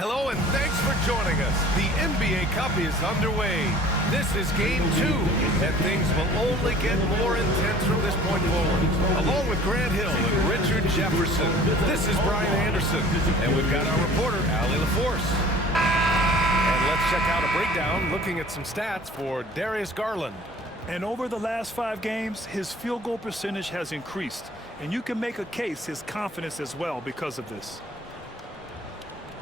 Hello and thanks for joining us. The NBA Cup is underway. This is Game 2, and things will only get more intense from this point forward. Along with Grant Hill and Richard Jefferson, this is Brian Anderson, and we've got our reporter, Allie LaForce. And let's check out a breakdown looking at some stats for Darius Garland. And over the last 5 games, his field goal percentage has increased. And you can make a case his confidence as well because of this.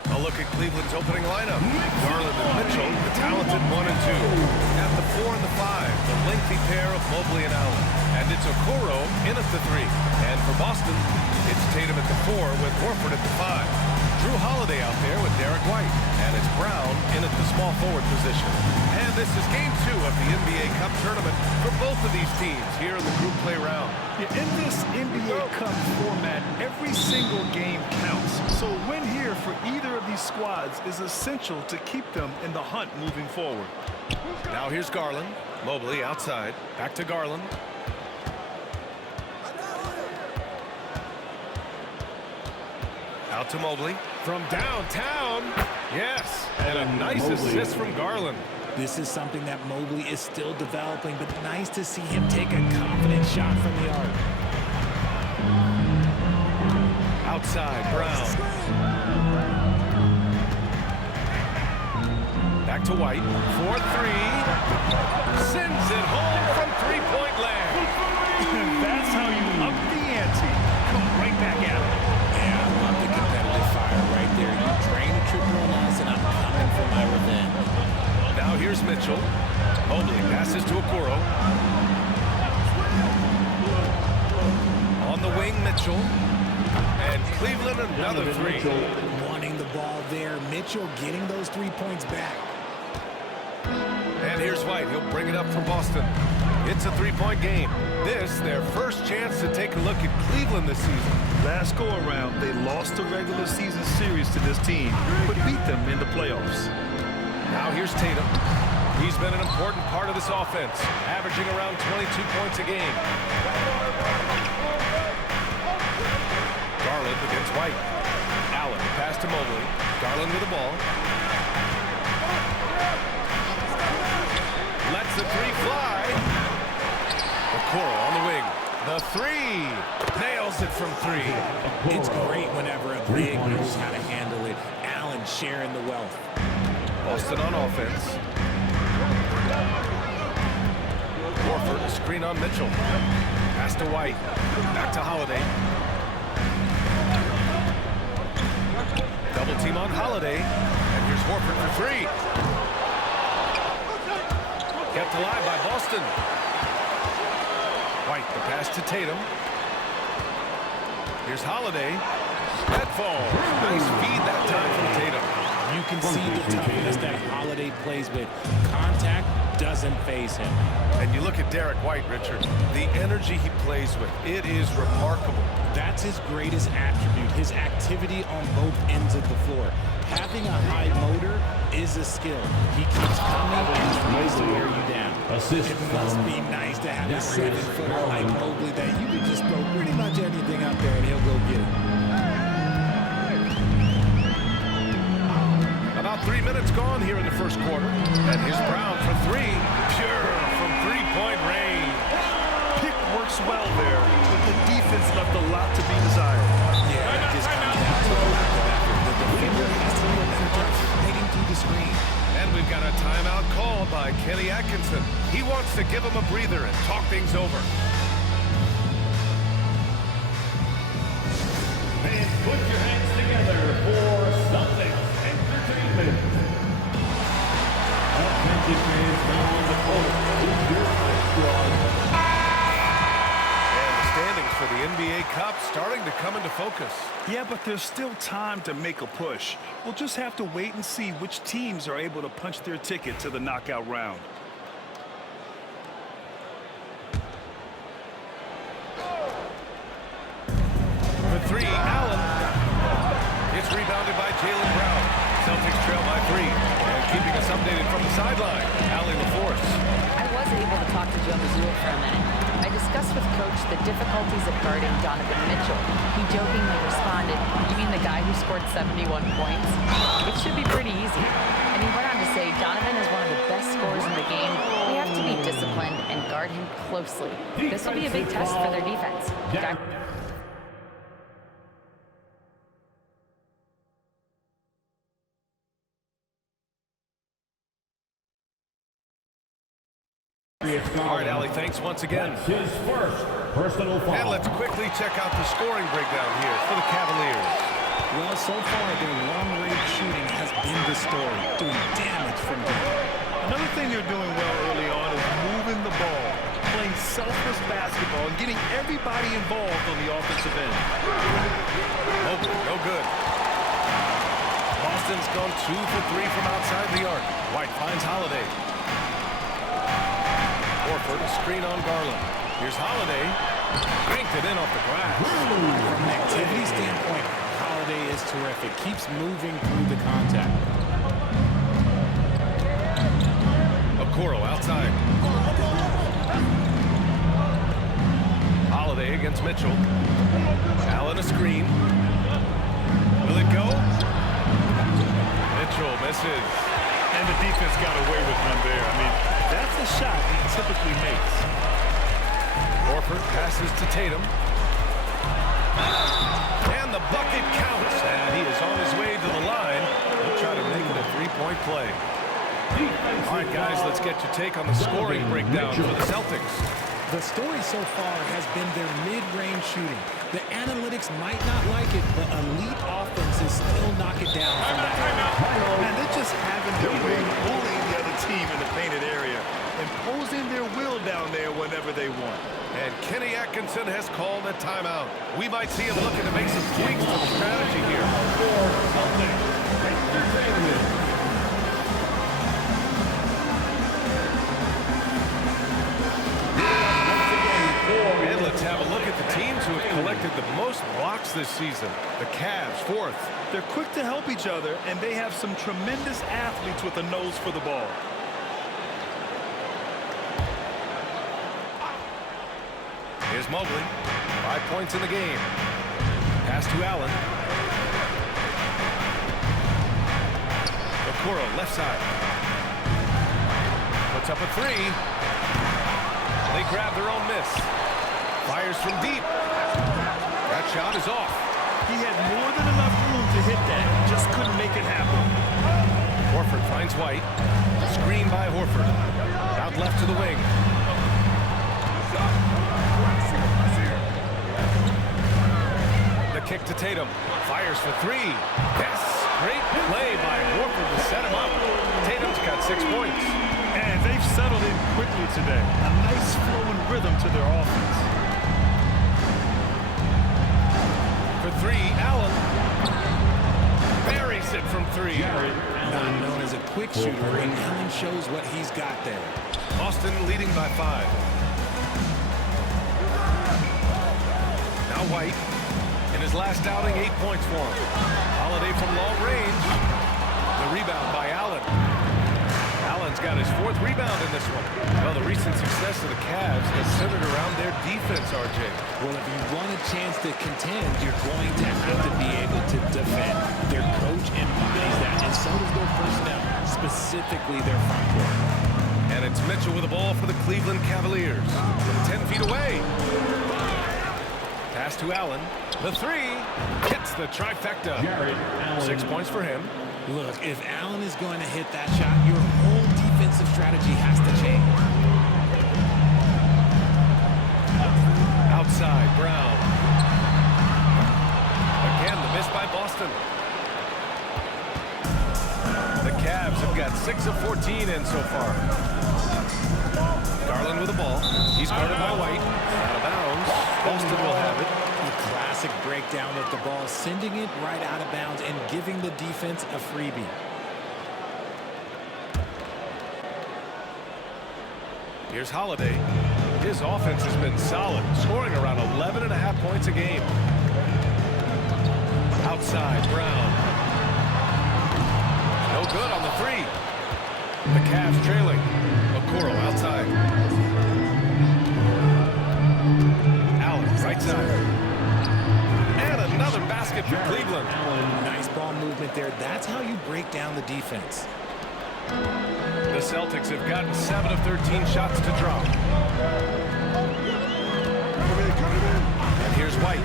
A look at Cleveland's opening lineup. Garland and Mitchell, the talented 1 and 2. At the 4 and the 5, the lengthy pair of Mobley and Allen. And it's Okoro in at the 3. And for Boston, it's Tatum at the 4 with Horford at the 5. Drew Holiday out there with Derek White. And it's Brown in at the small forward position. And this is Game 2 of the NBA Cup tournament for both of these teams here in the group play round. In this NBA Cup format, every single game counts. So a win here for either of these squads is essential to keep them in the hunt moving forward. Now here's Garland. Mobley outside. Back to Garland. Out to Mobley. From downtown. Yes. And a nice assist from Garland. This is something that Mobley is still developing, but nice to see him take a confident shot from the arc. Outside, Brown. Back to White. 4-3. Sends it home from three-point land. That's how you up the ante. Come right back at it. Yeah, I love the competitive fire right there. You drain the triple on us, and I'm coming for my revenge. Now here's Mitchell. Mobley passes to Okoro. On the wing, Mitchell. And Cleveland another 3. Wanting the ball there. Mitchell getting those 3 points back. And here's White. He'll bring it up for Boston. It's a 3-point game. This, their first chance to take a look at Cleveland this season. Last go-around, they lost the regular season series to this team, but beat them in the playoffs. Now here's Tatum. He's been an important part of this offense, averaging around 22 points a game. Garland against White. Allen, pass to Mobley. Garland with the ball. Lets the 3 fly. Okoro on the wing. The 3. Nails it from 3. It's great whenever a big knows how to handle it. Allen sharing the wealth. Boston on offense. Horford, a screen on Mitchell. Pass to White. Back to Holiday. Double team on Holiday. And here's Horford for 3. Kept alive by Boston. White, the pass to Tatum. Here's Holiday. That falls. Nice feed that time from Tatum. You can see the toughness that Holiday plays with. Contact doesn't faze him. And you look at Derek White, Richard. The energy he plays with, it is remarkable. That's his greatest attribute, his activity on both ends of the floor. Having a high motor is a skill. He keeps coming and tries to wear you down. It must be nice to have a 7-footer like Mobley that you can just throw pretty much anything up there and he'll go get it. About 3 minutes gone here in the first quarter. And here's Brown for 3. Pure from three-point range. Pick works well there, but the defense left a lot to be desired. Yeah, it just comes down to a lack of effort. The defender has to do a better job hitting through the screen. And we've got a timeout called by Kenny Atkinson. He wants to give him a breather and talk things over. And put your hands together for Celtics Entertainment. Attention fans now on the court. Is your ice squad. And the standings for the NBA Cup starting to come into focus. Yeah, but there's still time to make a push. We'll just have to wait and see which teams are able to punch their ticket to the knockout round. For 3, Allen. It's rebounded by Jaylen Brown. Celtics trail by 3. And keeping us updated from the sideline, Allie LaForce. was able to talk to Joe Mazzulla for a minute. I discussed with Coach the difficulties of guarding Donovan Mitchell. He jokingly responded, "You mean the guy who scored 71 points? It should be pretty easy." And he went on to say, "Donovan is one of the best scorers in the game. We have to be disciplined and guard him closely. This will be a big test for their defense." All right, Allie, thanks once again. His first personal foul. And let's quickly check out the scoring breakdown here for the Cavaliers. Well, so far, their long-range shooting has been the story, doing damage from deep. Another thing they're doing well early on is moving the ball, playing selfless basketball, and getting everybody involved on the offensive end. Mobley, no good. Boston's gone 2 for 3 from outside the arc. White finds Holiday. Horford, a screen on Garland. Here's Holiday. Banked it in off the glass. From an activity standpoint, Holiday is terrific. Keeps moving through the contact. Okoro outside. Holiday against Mitchell. Allen a screen. Will it go? Mitchell misses. And the defense got away with one there. I mean, that's a shot he typically makes. Horford passes to Tatum. And the bucket counts. And he is on his way to the line. He'll try to make it a three-point play. All right, guys, let's get your take on the scoring breakdown for the Celtics. The story so far has been their mid-range shooting. The analytics might not like it, but elite offenses still knock it down from that area. Man, they're just having their way, bullying the other team in the painted area, imposing their will down there whenever they want. And Kenny Atkinson has called a timeout. We might see him looking to make some tweaks to the strategy here. And let's have a look at the teams who have collected the most blocks this season. The Cavs, 4th. They're quick to help each other, and they have some tremendous athletes with a nose for the ball. Here's Mobley. 5 points in the game. Pass to Allen. Okoro, left side. Puts up a 3. They grab their own miss. Fires from deep. That shot is off. He had more than enough room to hit that. Just couldn't make it happen. Horford finds White. Screen by Horford. Out left to the wing. The kick to Tatum. Fires for 3. Yes. Great play by Horford to set him up. Tatum's got 6 points. And they've settled in quickly today. A nice flowing rhythm to their offense. For 3, Allen. Buries it from 3. Not known as a quick shooter, and Allen shows what he's got there. Boston leading by 5. Now White. In his last outing, 8 points for him. Holiday from long range. The rebound by Allen. Allen's got his 4th rebound in this one. Well, the recent success of the Cavs has centered around their defense, RJ. Well, if you want a chance to contend, you're going to have to be able to defend. Their coach embodies that, and so does their personnel, specifically their front court. And it's Mitchell with the ball for the Cleveland Cavaliers. From 10 feet away. Pass to Allen. The 3 hits the trifecta. 6 points for him. Look, if Allen is going to hit that shot, your whole defensive strategy has to change. Outside, Brown. Again, the miss by Boston. The Cavs have got 6 of 14 in so far. Garland with the ball. He's guarded by White. Out of bounds. Boston will have it. A classic breakdown with the ball, sending it right out of bounds and giving the defense a freebie. Here's Holiday. His offense has been solid, scoring around 11.5 points a game. Outside, Brown. No good on the 3. The Cavs trailing. Okoro outside. Allen, right side. And another basket for Cleveland. Nice ball movement there. That's how you break down the defense. The Celtics have gotten 7 of 13 shots to drop. And here's White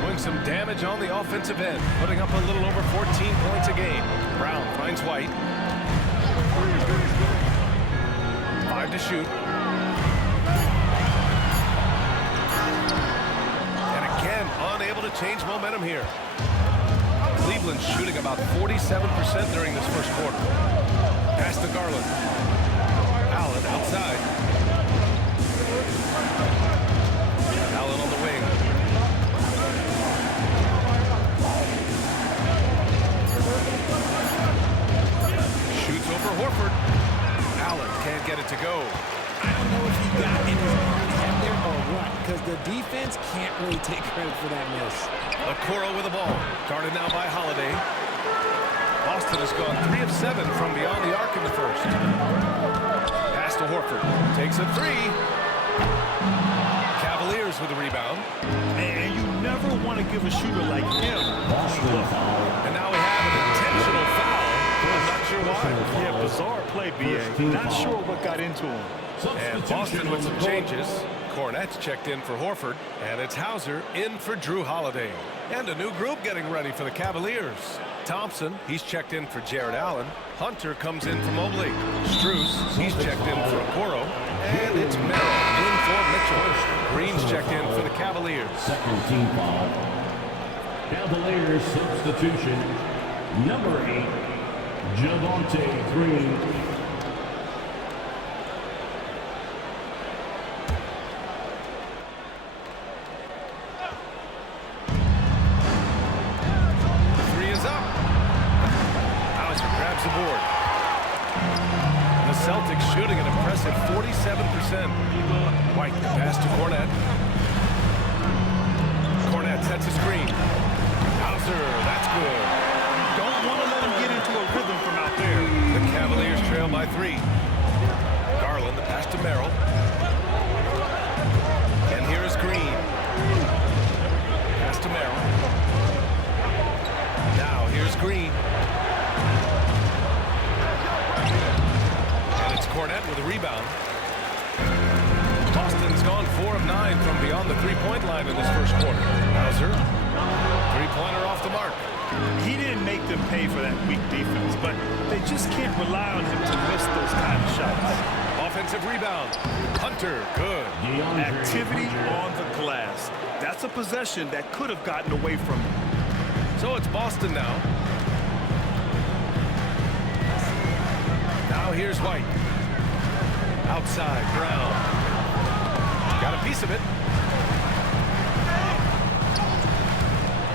doing some damage on the offensive end, putting up a little over 14 points a game. Brown finds White. 5 to shoot. And again, unable to change momentum here. Cleveland shooting about 47% during this first quarter. Pass to Garland. Allen outside. Allen on the wing. Shoots over Horford. Allen can't get it to go. I don't know if he got in his own head there or what, because the defense can't really take credit for that miss. Okoro with the ball. Guarded now by Holiday. Boston has gone 3 of 7 from beyond the arc in the first. Pass to Horford. Takes a 3. Cavaliers with the rebound. And you never want to give a shooter like him. And now we have an intentional foul. I'm not sure why. Yeah, bizarre play, B.A. Not sure what got into him. And Boston with some changes. Cornet's checked in for Horford. And it's Hauser in for Drew Holiday. And a new group getting ready for the Cavaliers. Thompson, he's checked in for Jared Allen. Hunter comes in for Mobley. Strus, he's checked in for Okoro. And it's Merrill in for Mitchell. Green's checked in for the Cavaliers. Second team foul. Cavaliers substitution. Number 8, Javonte Green. Celtics shooting an impressive 47%. White pass to Cornet. Cornet sets a screen. Hauser, that's good. Don't want to let him get into a rhythm from out there. The Cavaliers trail by 3. Garland, the pass to Merrill. And here is Green. Pass to Merrill. Now here's Green. Cornet with a rebound. Boston's gone 4 of 9 from beyond the three-point line in this first quarter. Hauser, three-pointer off the mark. He didn't make them pay for that weak defense, but they just can't rely on him to miss those kind of shots. Offensive rebound. Hunter, good. Activity on the glass. That's a possession that could have gotten away from him. So it's Boston now. Now here's White. Outside, Brown. Got a piece of it.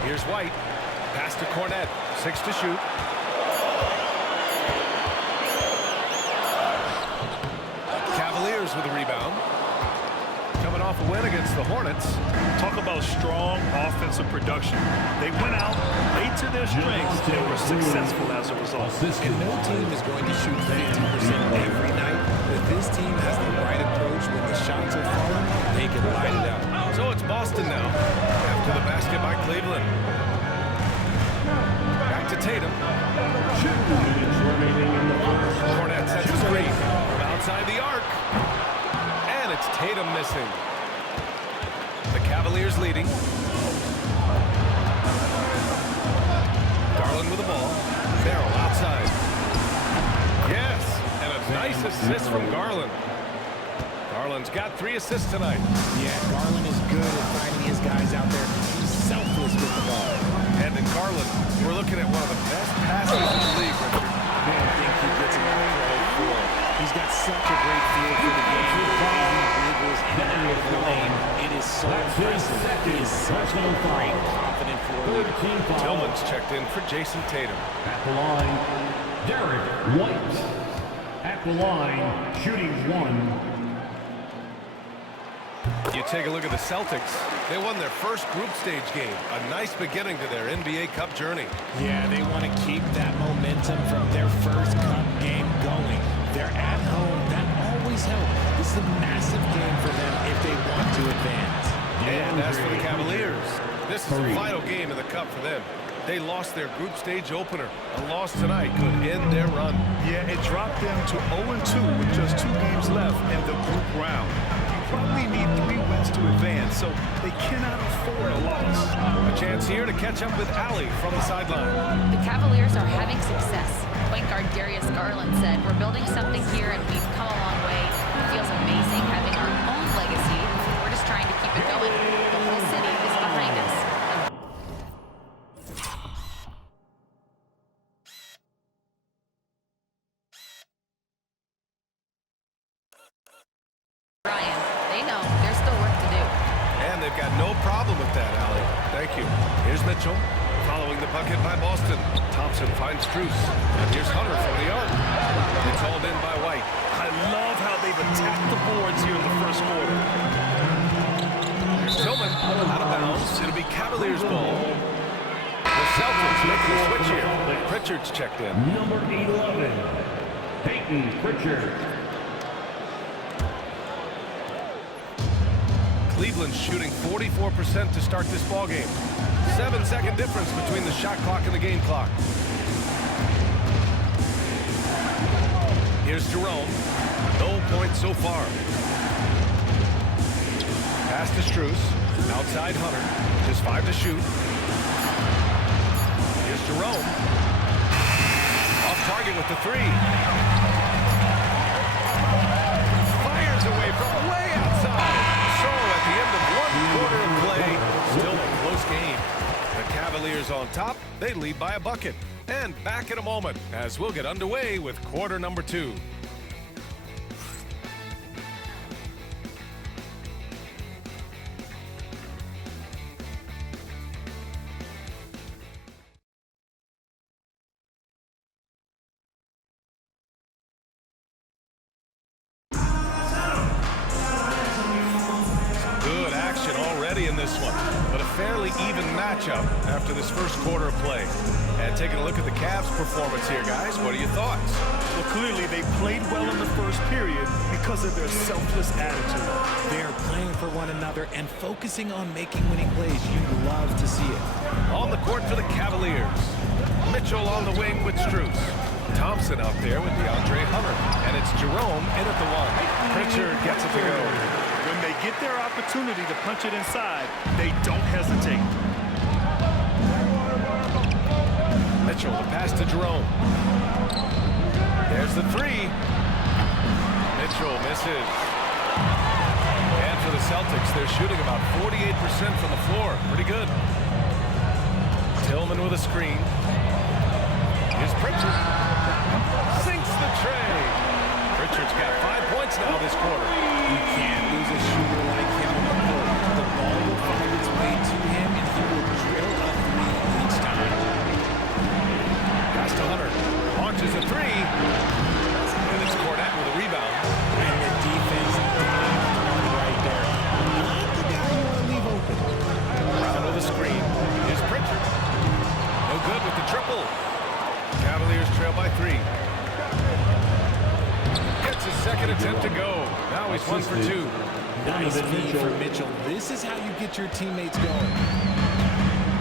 Here's White. Pass to Cornet. 6 to shoot. Cavaliers with a rebound. Coming off a win against the Hornets. Talk about strong offensive production. They went out, played to their strengths, and were successful as a result. And no team is going to shoot 50% every night, but this team has the right approach. When the shots are falling, they can light it up. So it's Boston now, after the basket by Cleveland. Back to Tatum. 2 minutes remaining in the first. Cornet sets a screen from outside the arc. And it's Tatum missing. The Cavaliers leading. Garland with the ball. Merrill outside. Yes, and a nice assist from Garland. Garland's got 3 assists tonight. Yeah, Garland is good at finding his guys out there. He's selfless with the ball. And in Garland, we're looking at one of the best passes in the league, Richard. I don't think he gets enough credit for it. He's got such a great feel for the game. He wiggles in and out of the lane. It is so impressive. He is such a great, confident forward. Tillman's checked in for Jason Tatum. At the line, Derek White. At the line, shooting 1. You take a look at the Celtics. They won their first group stage game. A nice beginning to their NBA Cup journey. Yeah, they want to keep that momentum from their first Cup game going. They're at home. That always helps. This is a massive game for them if they want to advance. And as for the Cavaliers, this is the final game in the Cup for them. They lost their group stage opener. A loss tonight could end their run. Yeah, it dropped them to 0-2 with just 2 games left in the group round. You probably need 3 wins to advance, so they cannot afford a loss. A chance here to catch up with Allie from the sideline. The Cavaliers are having success. Point guard Darius Garland said, "We're building something here and we've come a long way. It feels amazing having our own legacy. We're just trying to keep it going. The whole city is behind us." Ryan, they know there's still work to do. And they've got no problem with that, Allie. Thank you. Here's Mitchell. Following the bucket by Boston. Thompson finds Strus. And here's Hunter from the arc. It's hauled in by White. I love how they've attacked the boards here in the first quarter. Here's Tillman out of bounds. It'll be Cavaliers ball. The Celtics make the switch here. Pritchard's checked in. Number 11, Peyton Pritchard. Cleveland's shooting 44% to start this ball game. 7-second difference between the shot clock and the game clock. Here's Jerome. No points so far. Pass to Strus. Outside Hunter. Just 5 to shoot. Here's Jerome. Off target with the 3. Fires away from way outside. So at the end of 1 quarter of play, still a close game. The Cavaliers on top. They lead by a bucket. And back in a moment as we'll get underway with quarter number 2. Good action already in this one, but a fairly even matchup after this first quarter of play. And taking a look at the Cavs' performance here, guys, what are your thoughts? Well, clearly they played well in the first period because of their selfless attitude. They're playing for one another and focusing on making winning plays. You love to see it. On the court for the Cavaliers. Mitchell on the wing with Strus. Thompson out there with DeAndre Hunter. And it's Jerome in at the 1. Pritchard gets it to go. When they get their opportunity to punch it inside, they don't hesitate. Mitchell, the pass to Jerome. There's the 3. Mitchell misses. And for the Celtics, they're shooting about 48% from the floor. Pretty good. Tillman with a screen. Here's Pritchard. Sinks the tray. Pritchard's got 5 points now this quarter. You can't lose a shooter like him on the court. The ball will find its way to him, and he will drill a 3 each time. Pass to Hunter. Launches a 3. And it's Cornette with a rebound. And the defense right there. Not the guy you want to leave open. Brown with a screen. Here's Pritchard. No good with the triple. Cavaliers trail by 3. Gets his second attempt to go. Now he's 1 for 2. Nice feed for Mitchell. This is how you get your teammates going.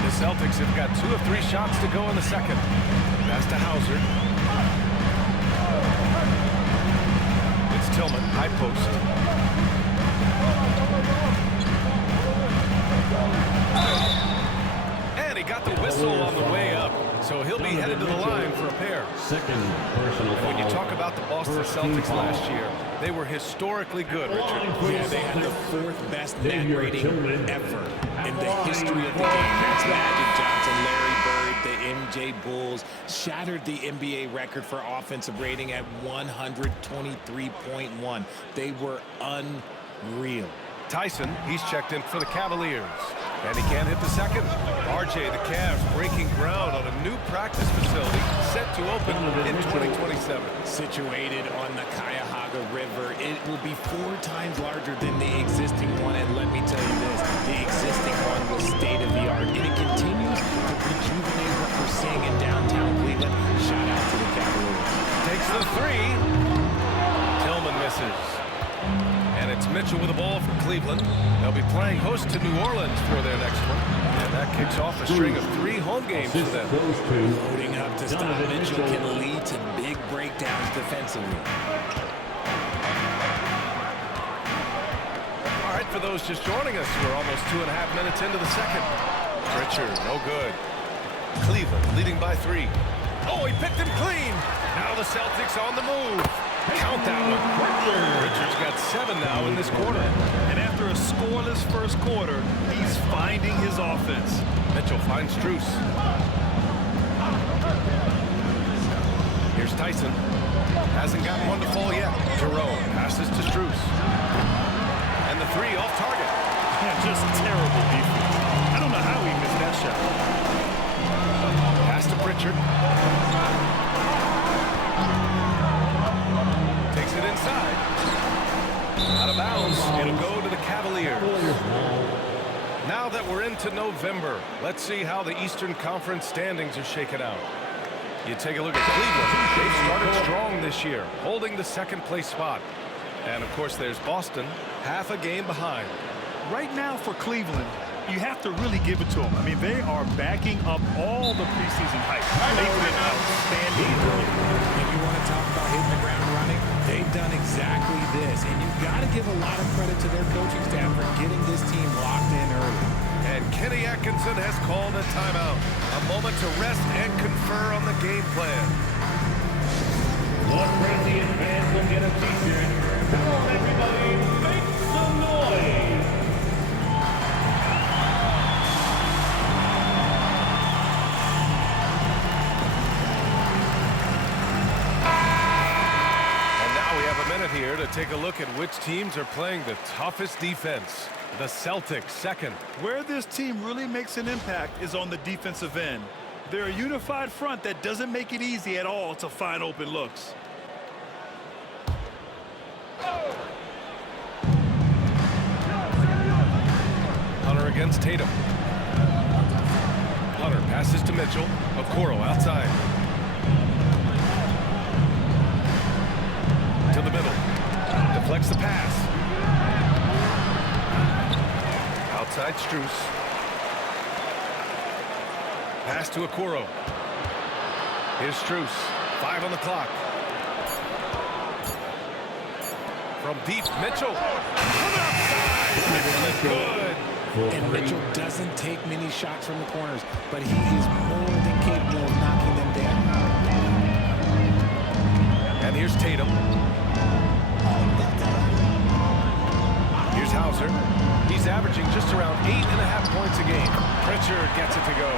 The Celtics have got 2 of 3 shots to go in the second. Pass to Hauser. It's Tillman, high post. And he got the whistle on the way up. So he'll be headed to the line for a pair. Second personal foul. When you talk about the Boston Celtics last year, they were historically good, Richard. Yeah, they had the 4th best net rating ever in the history of the game. That's Magic Johnson, Larry Bird, the MJ Bulls, shattered the NBA record for offensive rating at 123.1. They were unreal. Tyson, he's checked in for the Cavaliers. And he can't hit the second. RJ, the Cavs breaking ground on a new practice facility set to open in 2027. Situated on the Cuyahoga River, it will be 4 times larger than the existing one. And let me tell you this, the existing one was state-of-the-art. And it continues to rejuvenate what we're seeing in downtown Cleveland. Shout out to the Cavaliers. Takes the 3. Cleveland. They'll be playing host to New Orleans for their next one. And that kicks off a string of 3 home games for them. Loading up to stop Mitchell can lead to big breakdowns defensively. All right, for those just joining us, we're almost 2.5 minutes into the second. Pritchard, no good. Cleveland leading by 3. Oh, he picked him clean. Now the Celtics on the move. Count that one. Pritchard's got 7 now in this quarter. And after a scoreless first quarter, he's finding his offense. Mitchell finds Strus. Here's Tyson. Hasn't gotten one to fall yet. Jerome passes to Strus. And the 3 off target. Yeah, just terrible defense. I don't know how he missed that shot. Pass to Pritchard. Takes it inside. Out of bounds. It'll go to the Cavaliers. Now that we're into November, let's see how the Eastern Conference standings are shaken out. You take a look at Cleveland. They've started strong this year, holding the 2nd place spot. And, of course, there's Boston, half a game behind. Right now for Cleveland, you have to really give it to them. I mean, they are backing up all the preseason hype. They've been outstanding early. If you want to talk about hitting the ground running, they've done exactly this. And you've got to give a lot of credit to their coaching staff for getting this team locked in early. And Kenny Atkinson has called a timeout. A moment to rest and confer on the game plan. The crazy fans will get a t-shirt. Come on, everybody, make some noise. Here to take a look at which teams are playing the toughest defense. The Celtics second. Where this team really makes an impact is on the defensive end. They're a unified front that doesn't make it easy at all to find open looks. Hunter against Tatum. Hunter passes to Mitchell. Okoro outside. To the middle. Deflects the pass. Outside Strus. Pass to Okoro. Here's Strus. 5 on the clock. From deep, Mitchell. From outside. Mitchell is good. And Mitchell doesn't take many shots from the corners, but he is more than capable of knocking them down. And here's Tatum. Here's Hauser. He's averaging just around 8.5 points a game. Pritchard gets it to go.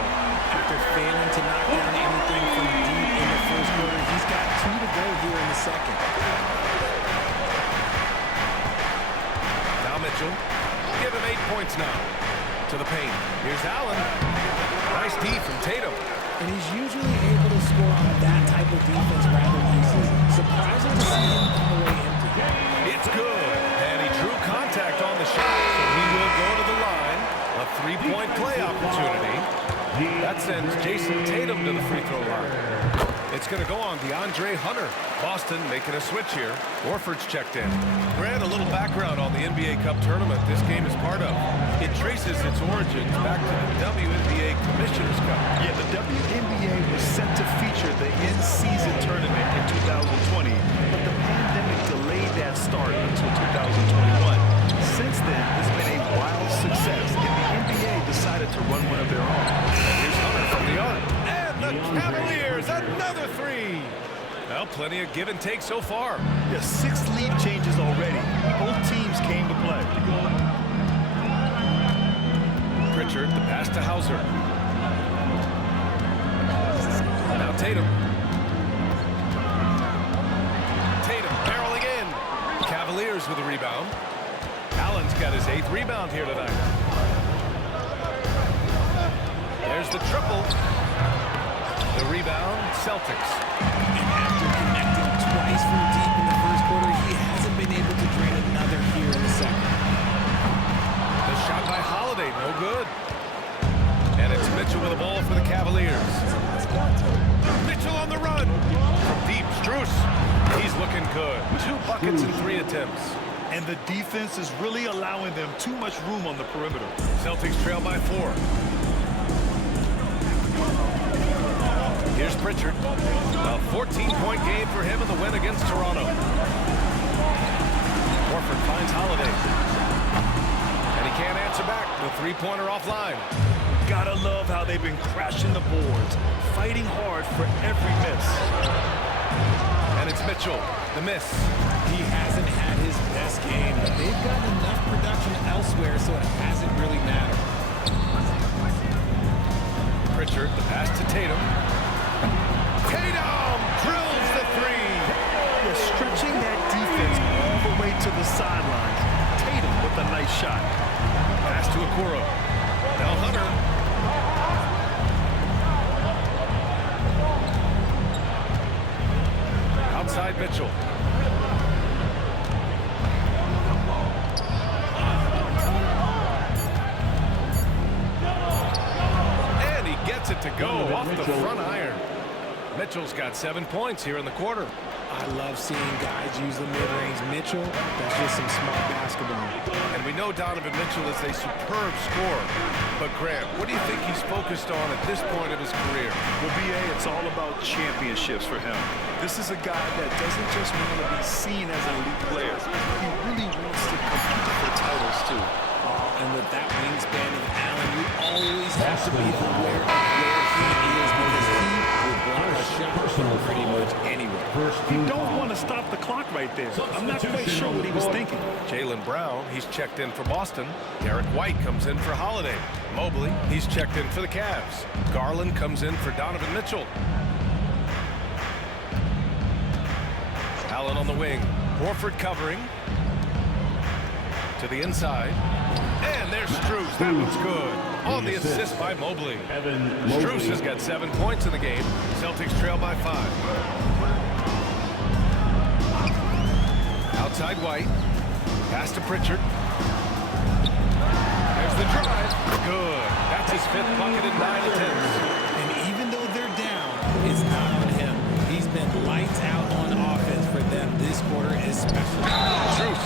After failing to knock down anything from deep in the first quarter, he's got 2 to go here in the second. Now Mitchell. Give him 8 points now. To the paint. Here's Allen. Nice D from Tatum. And he's usually able to score on that type of defense rather easily. Surprising to see him come away empty. It's good. And he drew contact on the shot, so he will go to the line. A 3-point play opportunity. That sends Jason Tatum to the free throw line. It's going to go on DeAndre Hunter. Boston making a switch here. Horford's checked in. Grant, a little background on the NBA Cup tournament this game is part of. It traces its origins back to the WNBA Commissioner's Cup. Yeah, the WNBA was set to feature the in-season tournament in 2020, but the pandemic delayed that start until 2021. Since then, it's been a wild success, and the NBA decided to run one of their own. Here's Hunter from the arc. And the Cavaliers, another 3. Well, plenty of give and take so far. Yeah, 6 lead changes already. Both teams came to play. Pritchard, the pass to Hauser. Now Tatum. Tatum barreling in. Cavaliers with a rebound. Allen's got his 8th rebound here tonight. There's the triple. The rebound, Celtics. And after connecting twice from deep in the first quarter, he hasn't been able to drain another here in the second. The shot by Holiday, no good. And it's Mitchell with the ball for the Cavaliers. Mitchell on the run. From deep, Strus. He's looking good. 2 buckets and 3 attempts. And the defense is really allowing them too much room on the perimeter. Celtics trail by 4. Here's Pritchard. A 14-point game for him in the win against Toronto. Horford finds Holiday. And he can't answer back. The three-pointer offline. Gotta love how they've been crashing the boards, fighting hard for every miss. And it's Mitchell, the miss. He hasn't had his best game, but they've gotten enough production elsewhere, so it hasn't really mattered. Pritchard, the pass to Tatum. Tatum drills the three. They're stretching that defense all the way to the sidelines. Tatum with a nice shot. Pass to Okoro. Now Hunter. Outside Mitchell. And he gets it to go off the front iron. Mitchell's got 7 points here in the quarter. I love seeing guys use the mid-range. Mitchell, that's just some smart basketball. And we know Donovan Mitchell is a superb scorer. But Grant, what do you think he's focused on at this point of his career? Well, B.A., it's all about championships for him. This is a guy that doesn't just want to be seen as an elite player. He really wants to compete for titles, too. And with that wingspan of Allen, you always have to be aware of where he is because he will block a shot from pretty much anywhere. You don't want to stop the clock right there. I'm not quite sure what he was thinking. Jaylen Brown, he's checked in for Boston. Derek White comes in for Holiday. Mobley, he's checked in for the Cavs. Garland comes in for Donovan Mitchell. Allen on the wing. Horford covering. To the inside. And there's Strus. That one's good. On the assist by Mobley. Strus has got 7 points in the game. Celtics trail by 5. Outside White. Pass to Pritchard. There's the drive. Good. That's his 5th bucket in 9 attempts. And even though they're down, it's not on him. He's been lights out on offense for them this quarter especially. Strus.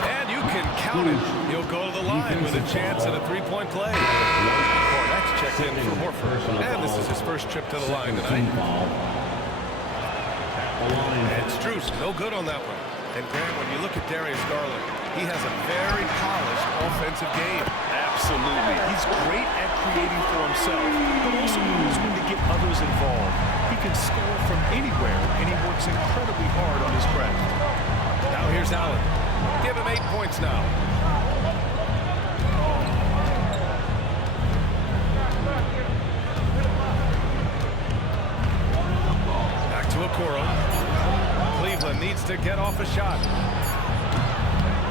And you can count it. He'll go to the line with a chance at a 3-point play. Cornette's checked in for Horford. And this is his first trip to the line tonight. And Strus, no good on that one. And Grant, when you look at Darius Garland, he has a very polished offensive game. Absolutely. He's great at creating for himself, but also knows when to get others involved. He can score from anywhere, and he works incredibly hard on his craft. Now here's Allen. Give him 8 points now. Back to Okoro. Cleveland needs to get off a shot.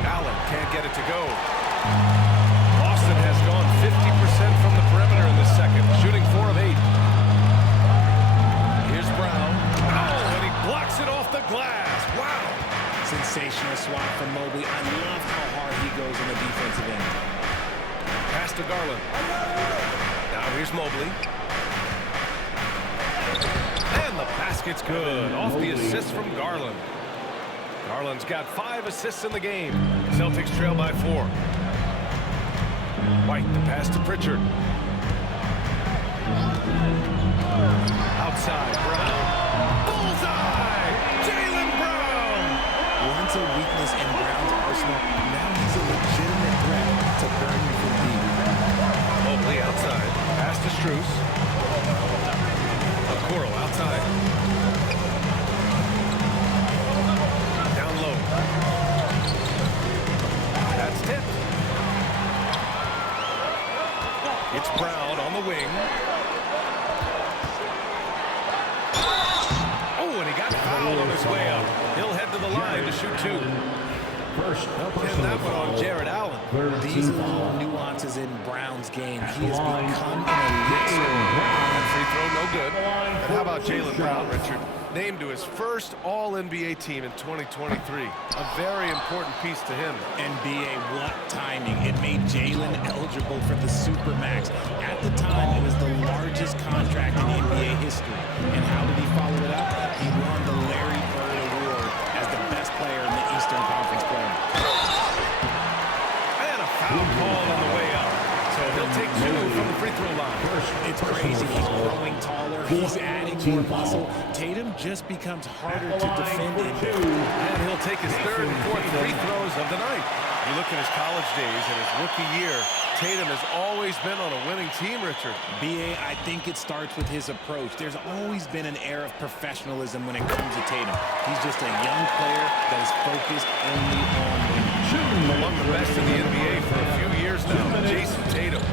Allen can't get it to go. Boston has gone 50% from the perimeter in this second, shooting 4 of 8. Here's Brown. Oh, and he blocks it off the glass. Wow. Sensational swat from Mobley. I love how hard he goes on the defensive end. Pass to Garland. Now here's Mobley. And the basket's good. Off the assist from Garland. Garland's got 5 assists in the game. Celtics trail by 4. White, the pass to Pritchard. Outside, Brown. Bullseye! Jaylen Brown! Once a weakness in Brown's arsenal, now he's a legitimate threat to burn you from deep. Mobley outside. Pass to Strus. Okoro outside. Down low. That's tipped. It's Brown on the wing. Oh, and he got fouled on his way up. He'll head to the line to shoot 2. And that one on Jared Allen. These little nuances in Brown's game. He has become an elite scorer. Free throw, no good. And how about Jaylen Brown, Richard? Named to his first All-NBA team in 2023. A very important piece to him. NBA, what timing. It made Jaylen eligible for the Supermax. At the time, it was the largest contract in NBA history. And how did he follow it up? He won the Larry Bird Award as the best player in the Eastern Conference Player. crazy. He's growing taller. He's adding more muscle. Tatum just becomes harder to defend in there. And he'll take his third and fourth free throws of the night. You look at his college days and his rookie year, Tatum has always been on a winning team, Richard. B.A., I think it starts with his approach. There's always been an air of professionalism when it comes to Tatum. He's just a young player that is focused only on winning. Among the best in the NBA for a few years now, Jason Tatum.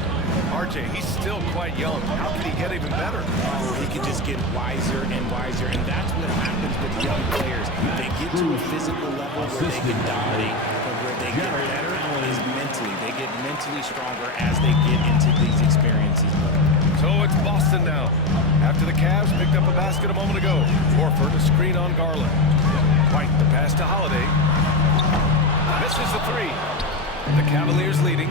RJ, he's still quite young. How can he get even better? Oh, he can just get wiser and wiser, and that's what happens with young players. They get to a physical level where they can dominate, but where they get better is mentally. They get mentally stronger as they get into these experiences. So it's Boston now. After the Cavs picked up a basket a moment ago, Horford a screen on Garland. White the pass to Holiday. Misses the three. The Cavaliers leading.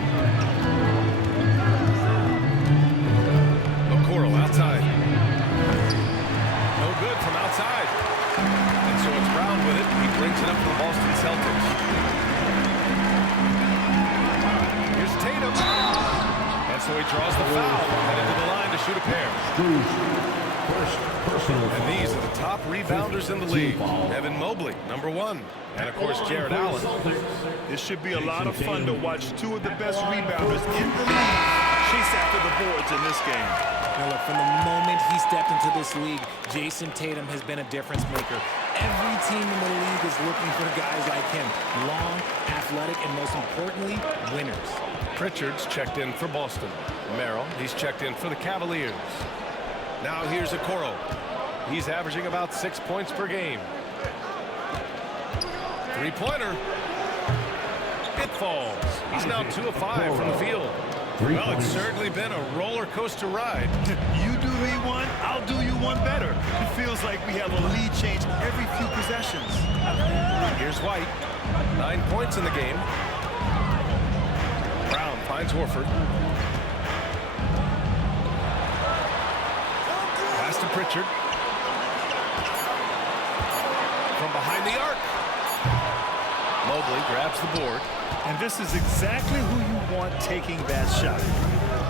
Okoro outside. No good from outside. And so it's Brown with it. He brings it up for the Boston Celtics. Here's Tatum. And so he draws the foul. Headed to the line to shoot a pair. And these are the top rebounders in the league. Evan Mobley, number 1. And, of course, Jared Allen. This should be a lot of fun to watch two of the best rebounders in the league chase after the boards in this game. Now look, from the moment he stepped into this league, Jason Tatum has been a difference maker. Every team in the league is looking for guys like him. Long, athletic, and most importantly, winners. Pritchard's checked in for Boston. Merrill, he's checked in for the Cavaliers. Now here's Okoro. He's averaging about 6 points per game. Three-pointer. It falls. He's now 2 of 5 from the field. Well, it's certainly been a roller coaster ride. You do me one, I'll do you one better. It feels like we have a lead change every few possessions. Here's White. 9 points in the game. Brown finds Horford. Pass to Pritchard. From behind the arc. Mobley grabs the board. And this is exactly who you want taking that shot.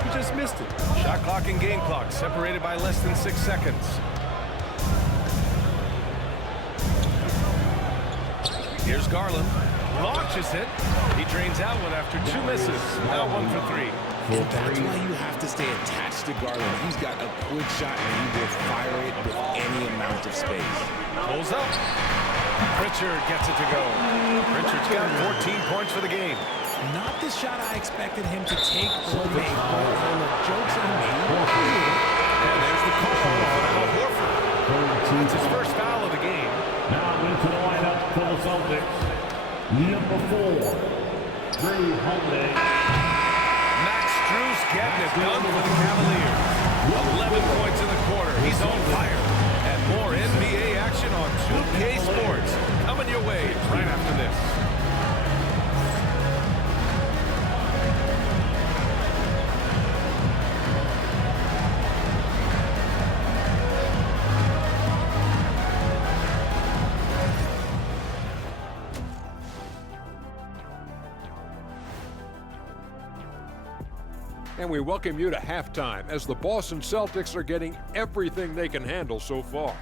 You just missed it. Shot clock and game clock separated by less than 6 seconds. Here's Garland. Launches it. He drains out one after 2 misses. Now 1 for 3. And that's why you have to stay attached to Garland. He's got a quick shot and he will fire it with any amount of space. Pulls up. Pritchard gets it to go. Pritchard's got 14 points for the game. Not the shot I expected him to take or make. Jokes on me. And there's the call on Al Horford. That's his first foul of the game. Now into the lineup for the Celtics. Number 4, Drew Holiday. Max Strus getting it done for the Cavaliers. 11 points in the quarter. He's on fire. And more NBA action on 2K Sports. Coming your way right after this. And we welcome you to halftime as the Boston Celtics are getting everything they can handle so far.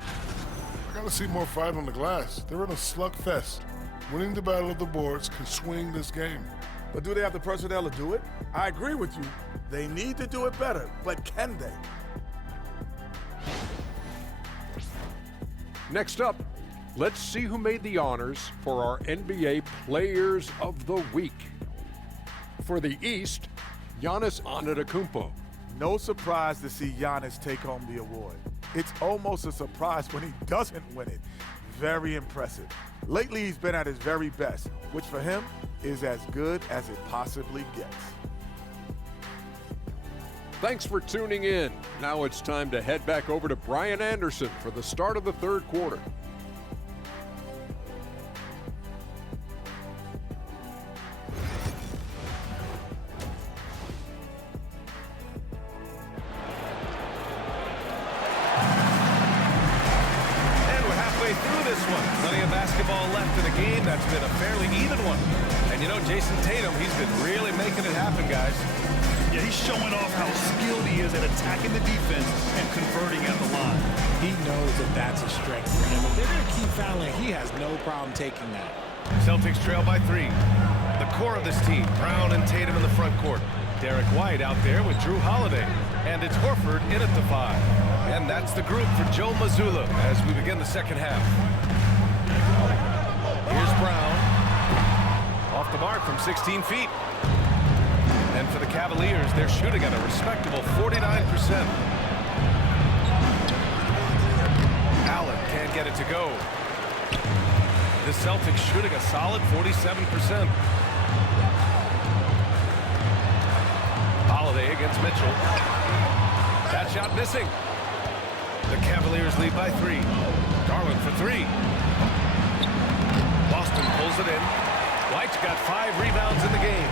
I gotta see more fight on the glass. They're in a slugfest. Winning the battle of the boards can swing this game. But do they have the personnel to do it? I agree with you. They need to do it better, but can they? Next up, let's see who made the honors for our NBA Players of the Week. For the East, Giannis Antetokounmpo. No surprise to see Giannis take home the award. It's almost a surprise when he doesn't win it. Very impressive. Lately, he's been at his very best, which for him is as good as it possibly gets. Thanks for tuning in. Now it's time to head back over to Brian Anderson for the start of the third quarter. basketball left in the game. That's been a fairly even one. And you know, Jason Tatum, he's been really making it happen, guys. Yeah, he's showing off how skilled he is at attacking the defense and converting at the line. He knows that that's a strength for him. If they're going to keep fouling, he has no problem taking that. Celtics trail by 3. The core of this team, Brown and Tatum in the front court. Derek White out there with Drew Holiday. And it's Horford in at the 5. And that's the group for Joe Mazzulla as we begin the second half. Here's Brown. Off the mark from 16 feet. And for the Cavaliers, they're shooting at a respectable 49%. Allen can't get it to go. The Celtics shooting a solid 47%. Holiday against Mitchell. That shot missing. The Cavaliers lead by 3. Garland for 3. Boston pulls it in. White's got 5 rebounds in the game.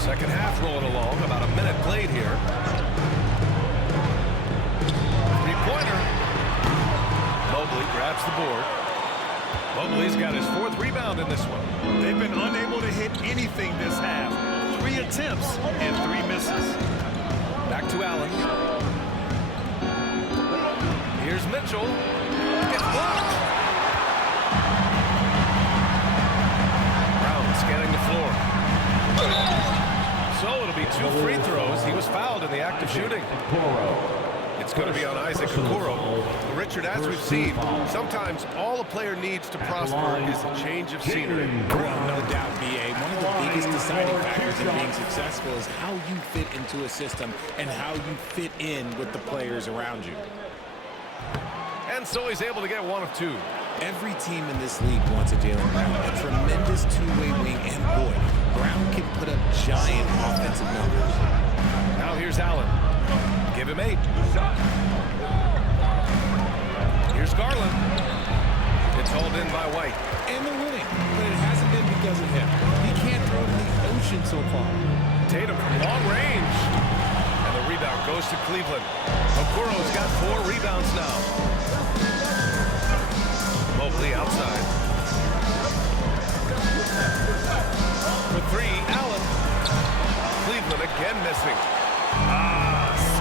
Second half rolling along. About a minute played here. Three-pointer. Mobley grabs the board. Mobley's got his 4th rebound in this one. They've been unable to hit anything this half. 3 attempts and 3 misses. Back to Allen. Here's Mitchell. Gets blocked. Brown scanning the floor. So it'll be 2 free throws. He was fouled in the act of shooting. It's going to be on Isaac Okoro. Richard, as we've seen, sometimes all a player needs to prosper is a change of scenery. Well, no doubt, B.A. One of the biggest deciding factors in being successful is how you fit into a system and how you fit in with the players around you. And so he's able to get 1 of 2. Every team in this league wants a Jaylen Brown, a tremendous two-way wing, and boy, Brown can put up giant offensive numbers. Now here's Allen. Give him 8. Here's Garland. It's hauled in by White. And they're winning, but it hasn't been because of him. He can't throw it in the ocean so far. Tatum from long range. And the rebound goes to Cleveland. Okoro's got 4 rebounds now. Mobley outside. For 3, Allen. Cleveland again missing.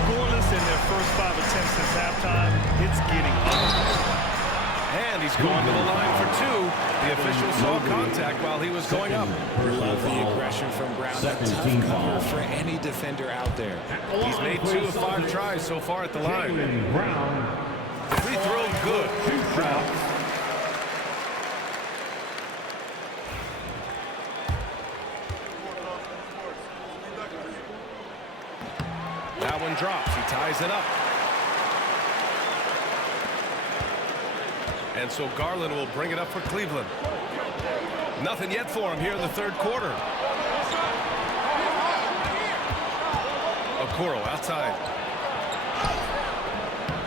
Scoreless in their first 5 attempts since halftime. It's getting ugly. And he's going to the line for 2. The official saw contact while he was going up. Love the aggression from Brown. A tough cover for any defender out there. He's made 2 of 5 tries so far at the line. Free throw good. Brown. That one drops. He ties it up. And so Garland will bring it up for Cleveland. Nothing yet for him here in the 3rd quarter. Okoro outside.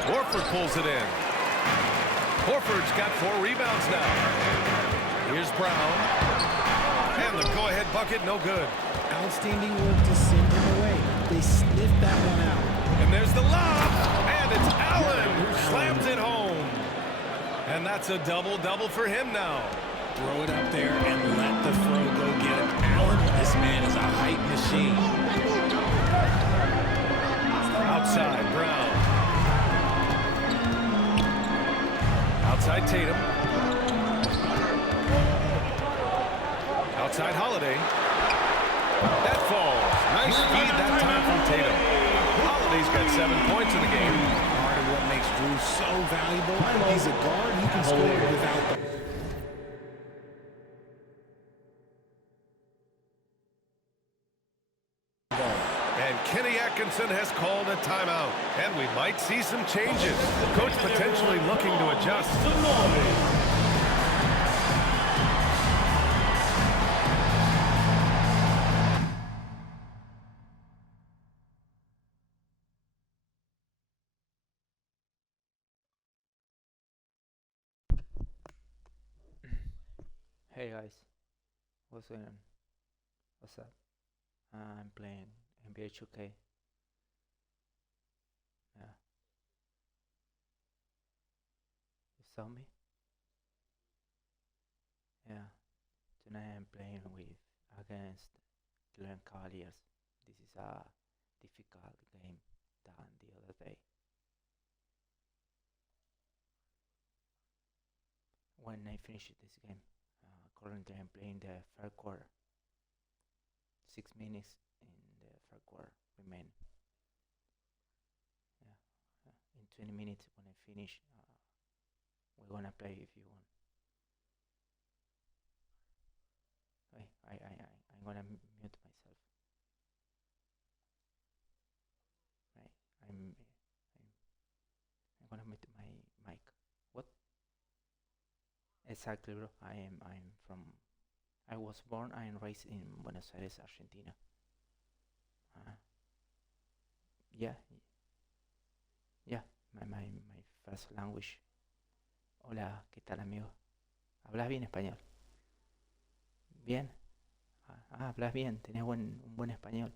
Horford pulls it in. Horford's got 4 rebounds now. Here's Brown. And the go-ahead bucket, no good. Outstanding work to send him away. They sniffed that one out. And there's the lob. And it's Allen who slams it home. And that's a double-double for him now. Throw it up there and let the throw go get it. Allen, this man is a height machine. Outside, Brown. Outside, Tatum. Outside, Holiday. That falls. Nice feed that time from Tatum. Holiday's got 7 points in the game. Part of what makes Drew so valuable, he's a guard who can score without the... And Kenny Atkinson has called a timeout. And we might see some changes. Coach potentially looking to adjust. Hey guys, what's going on? What's up? I'm playing NBA 2K. Yeah. saw me? Yeah. Tonight I'm playing against Cleveland Cavaliers. This is a difficult game than the other day. When I finish this game, currently I'm playing the third quarter. 6 minutes in the third quarter remain. In 20 minutes when I finish, we're gonna play if you want. I'm gonna mute myself. Right, I'm gonna mute my mic. What? Exactly, bro. I was born and raised in Buenos Aires, Argentina. Yeah, my first language. Hola, ¿qué tal, amigo? ¿Hablas bien español? Bien. Hablas bien, tenés un buen español.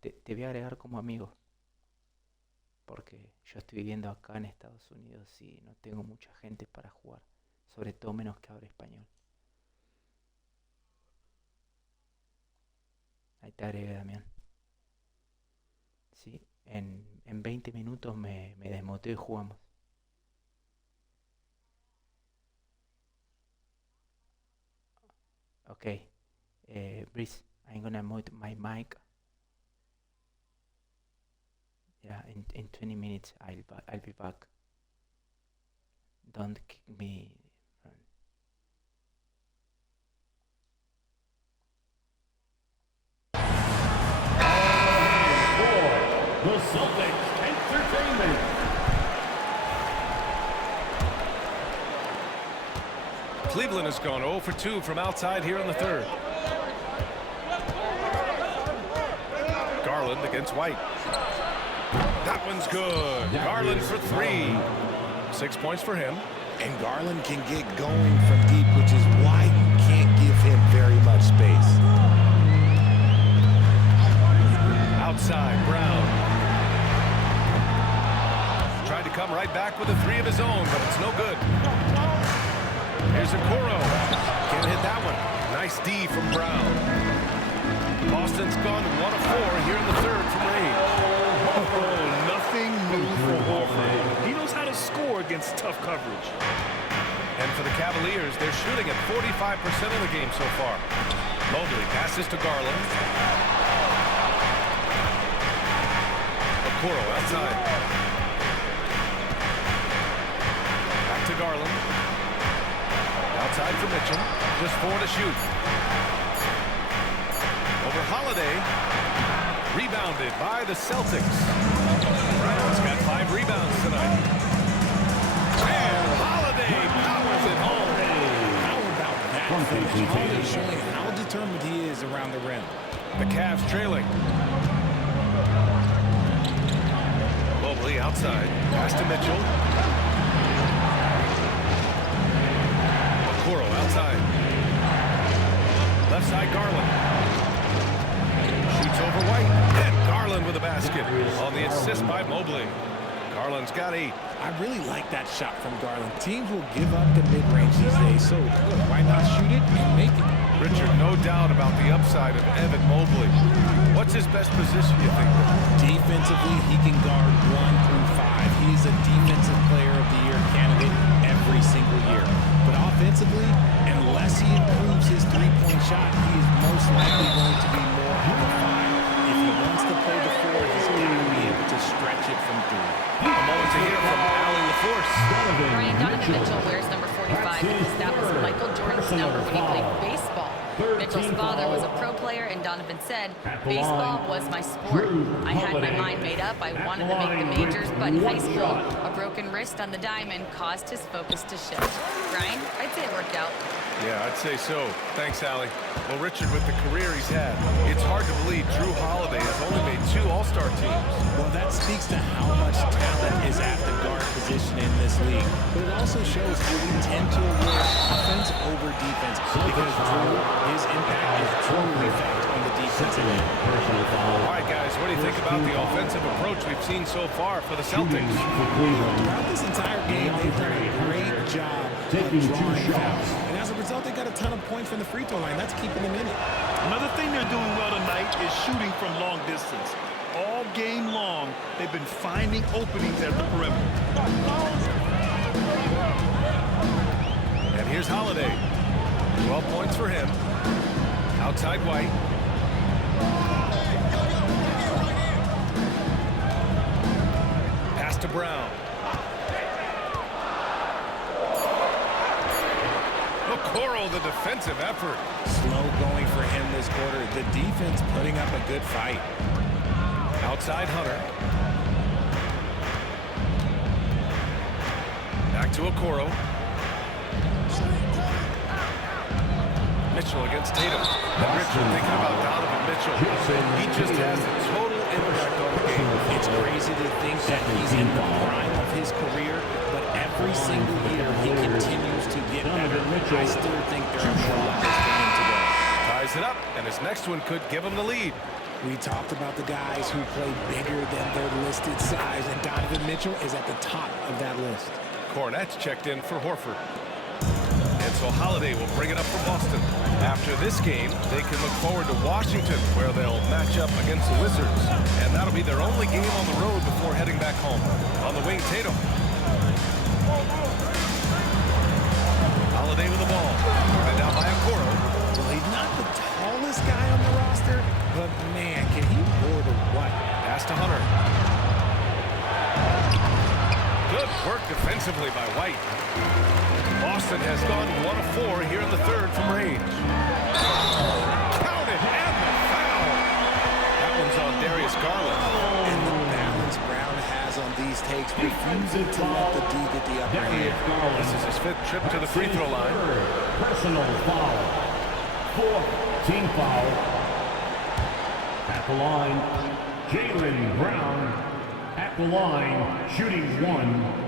Te voy a agregar como amigo. Porque yo estoy viviendo acá en Estados Unidos y no tengo mucha gente para jugar. Sobre todo menos que hable español. Ahí te agregué, Damián. Sí, en 20 minutos me desmuteo y jugamos. Okay, Breeze, I'm gonna mute my mic. Yeah, in 20 minutes I'll be back. Don't kick me. The Celtics Entertainment. Cleveland has gone 0 for 2 from outside here in the third. Garland against White. That one's good. Garland for 3. 6 points for him. And Garland can get going from deep, which is why you can't give him very much space. Outside, Brown. Tried to come right back with a 3 of his own, but it's no good. Here's Okoro. Can't hit that one. Nice D from Brown. Boston's gone 1 of 4 here in the third from Reed. Nothing new for Horford. He knows how to score against tough coverage. And for the Cavaliers, they're shooting at 45% of the game so far. Mobley passes to Garland. Okoro outside. Back to Garland. Outside for Mitchell. Just 4 to shoot. Over Holiday. Rebounded by the Celtics. Brown's got 5 rebounds tonight. And Holiday powers it home. How about that finish? Holiday showing how determined he is around the rim. The Cavs trailing. Mobley outside. Pass to Mitchell. Okoro outside. Left side Garland. Shoots over White. And Garland with a basket on the assist by Mobley. Garland's got 8. I really like that shot from Garland. Teams will give up the mid-range these days, so why not shoot it and make it? Richard, no doubt about the upside of Evan Mobley. What's his best position, you think? Defensively, he can guard 1 through 5. He is a defensive player of the year candidate every single year. But offensively, unless he improves his three-point shot, he is most likely going to be more of a 5. If he wants to play the 4, he's got to be able to stretch it from 3. A moment to hear from Allie LaForce. Brian Donovan Mitchell wears number 45 because that was Michael Jordan's number when he played baseball. Mitchell's father was a pro player, and Donovan said, baseball was my sport. I had my mind made up. I wanted to make the majors, but in high school, a broken wrist on the diamond caused his focus to shift. Brian, I'd say it worked out. Yeah, I'd say so. Thanks, Allie. Well, Richard, with the career he's had, it's hard to believe Drew Holiday has only made 2 All-Star teams. Well, that speaks to how much talent is at the guard position in this league. But it also shows how we tend to award offense over defense, because Drew, his impact is truly felt on the defense. second personal foul. All right, guys, what do you think about the offensive approach we've seen so far for the Celtics? For Cleveland. Throughout this entire game, they've done a great job Taking of 2 drawing shots. fouls. And as a result, they got a ton of points from the free throw line. That's keeping them in it. Another thing they're doing well tonight is shooting from long distance. All game long, they've been finding openings at the perimeter. And here's Holiday. 12 points for him. Outside White. Pass to Brown. Okoro, the defensive effort. Slow going for him this quarter. The defense putting up a good fight. Outside Hunter. Back to Okoro. Mitchell against Tatum. And Richard thinking about Donovan Mitchell. He just has a total impact on the game. It's crazy to think that he's in the prime of his career, but every single year he continues to get better. I still think there are more levels for him to go. Ties it up, and his next one could give him the lead. We talked about the guys who play bigger than their listed size, and Donovan Mitchell is at the top of that list. Cornette's checked in for Horford. And so Holiday will bring it up for Boston. After this game, they can look forward to Washington, where they'll match up against the Wizards. And that'll be their only game on the road before heading back home. On the wing, Tatum. Holiday with the ball. Right down by Okoro. Well, he's not the tallest guy on the roster, but man, can he board or what? Pass to Hunter. Good work defensively by White. Boston has gone 1 of 4 here in the third from range. Counted and the foul. That one's on Darius Garland. And the balance Brown has on these takes, refusing to let the D get the upper hand. This is his 5th trip to the free throw line. Personal foul. 4th team foul. At the line, Jaylen Brown. At the line, shooting 1.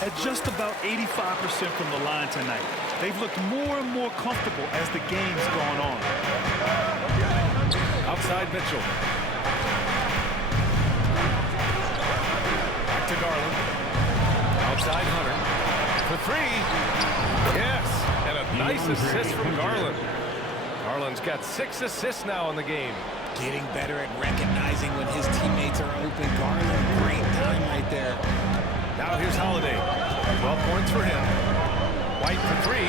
At just about 85% from the line tonight. They've looked more and more comfortable as the game's gone on. Outside Mitchell. Back to Garland. Outside Hunter. For 3. Yes. And a nice assist from Garland. Garland's got 6 assists now in the game. Getting better at recognizing when his teammates are open. Garland, great time right there. Now here's Holiday. 12 points for him. White for 3.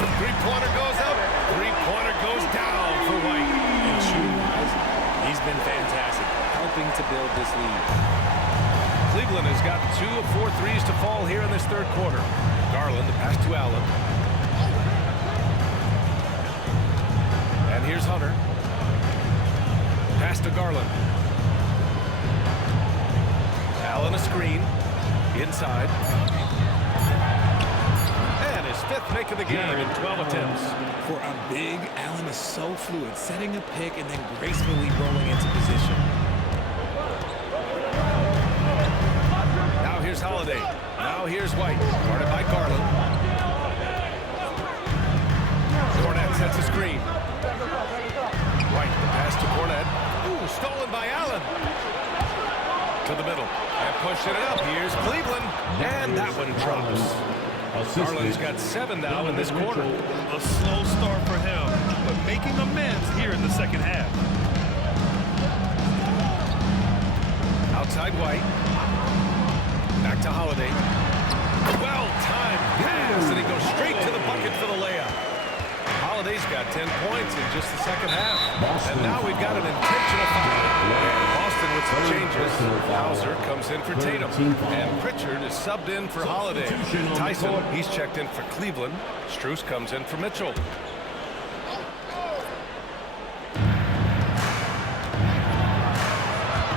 The three-pointer goes up. Three-pointer goes down for White. And shooting-wise, he's been fantastic, helping to build this lead. Cleveland has got 2 of 4 threes to fall here in this third quarter. Garland, the pass to Allen. And here's Hunter. Pass to Garland. Allen a screen. Inside. And his 5th make of the game in 12 attempts. For a big, Allen is so fluid, setting a pick and then gracefully rolling into position. Now here's Holiday. Now here's White. Guarded by Garland. Cornette sets a screen. White, the pass to Cornette. Ooh, stolen by Allen. To the middle. And pushing it up. Here's Cleveland. And that one drops. Garland's got 7 now in this quarter. A slow start for him, but making amends here in the second half. Outside White. Back to Holiday. Well-timed pass, and he goes straight to the bucket for the layup. Holiday's got 10 points in just the second half. And now we've got an intentional foul. And Boston with some changes. Hauser comes in for Tatum. And Pritchard is subbed in for Holiday. Tyson, he's checked in for Cleveland. Strus comes in for Mitchell.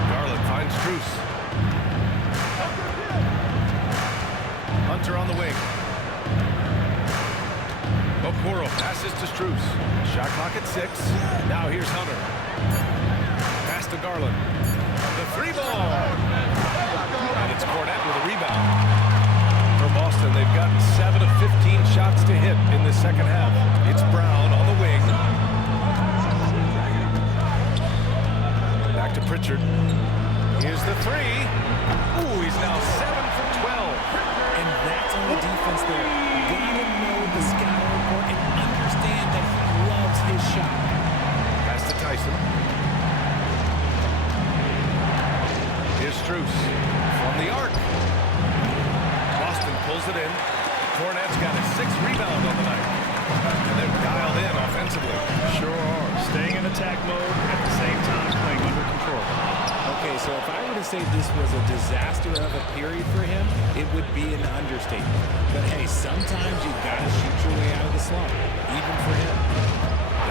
Garland finds Strus. Hunter on the wing. Okoro passes to Strus. Shot clock at 6. Now here's Hunter. Pass to Garland. The 3 ball. And it's Cornette with a rebound. For Boston, and they've gotten 7 of 15 shots to hit in the second half. It's Brown on the wing. Back to Pritchard. Here's the three. Ooh, he's now 7 for 12. And that's on the defense there. Gotta know the scouting report and understand that he loves his shot. Pass to Tyson. Here's Strus from the arc. Boston pulls it in. Kornet's got his 6th rebound on the night. And they're dialed in offensively. Sure are. Staying in attack mode at the same time playing under control. Okay, so if I were to say this was a disaster of a period for him, it would be an understatement. But hey, sometimes you gotta shoot your way out of the slump, even for him.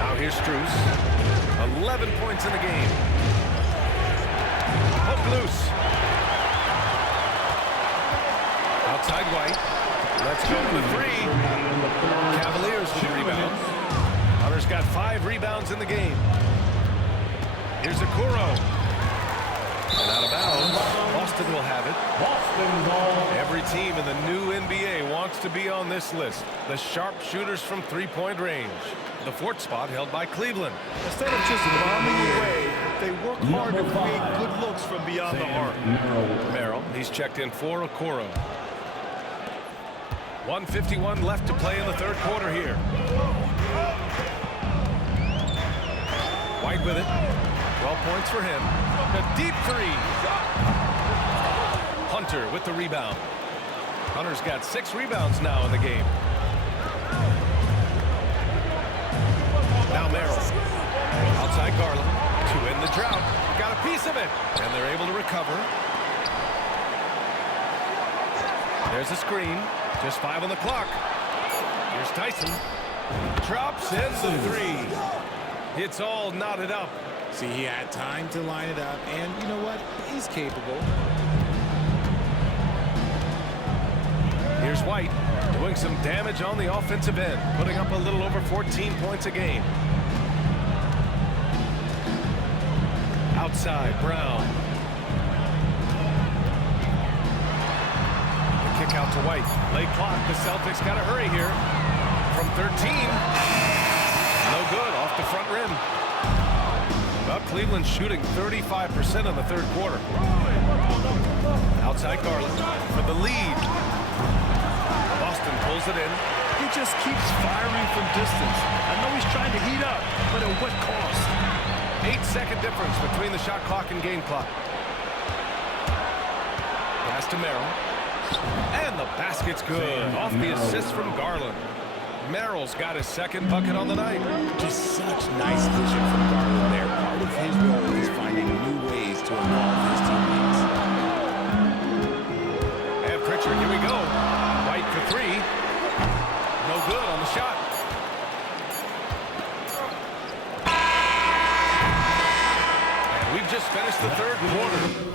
Now here's Strus. 11 points in the game. Hook loose. Outside White. Let's go to the three. Cavaliers with the rebound. Hunter's got 5 rebounds in the game. Here's Okoro. And out of bounds. Boston will have it. Every team in the new NBA wants to be on this list. The sharpshooters from three-point range. The 4th spot held by Cleveland. Instead of just bombing away, they work hard to create good looks from beyond the arc. Merrill, he's checked in for Okoro. 1:51 left to play in the third quarter here. White with it. 12 points for him. A deep three. Hunter with the rebound. Hunter's got 6 rebounds now in the game. Now Merrill. Outside Garland. To end the drought. Got a piece of it. And they're able to recover. There's a screen. Just 5 on the clock. Here's Tyson. Drops in the three. It's all knotted up. See, he had time to line it up, and you know what? He's capable. Here's White doing some damage on the offensive end, putting up a little over 14 points a game. Outside, Brown. The kick out to White. Late clock. The Celtics got to hurry here. From 13. No good. Off the front rim. Well, Cleveland shooting 35% in the third quarter. Outside Garland for the lead. Boston pulls it in. He just keeps firing from distance. I know he's trying to heat up, but at what cost? 8-second difference between the shot clock and game clock. Pass to Merrill. And the basket's good. Off the assist from Garland. Merrill's got his 2nd bucket on the night. Just such nice vision from Garland there. Part of his role is finding new ways to involve his teammates. And Pritchard, here we go. White for 3. No good on the shot. And we've just finished the third quarter.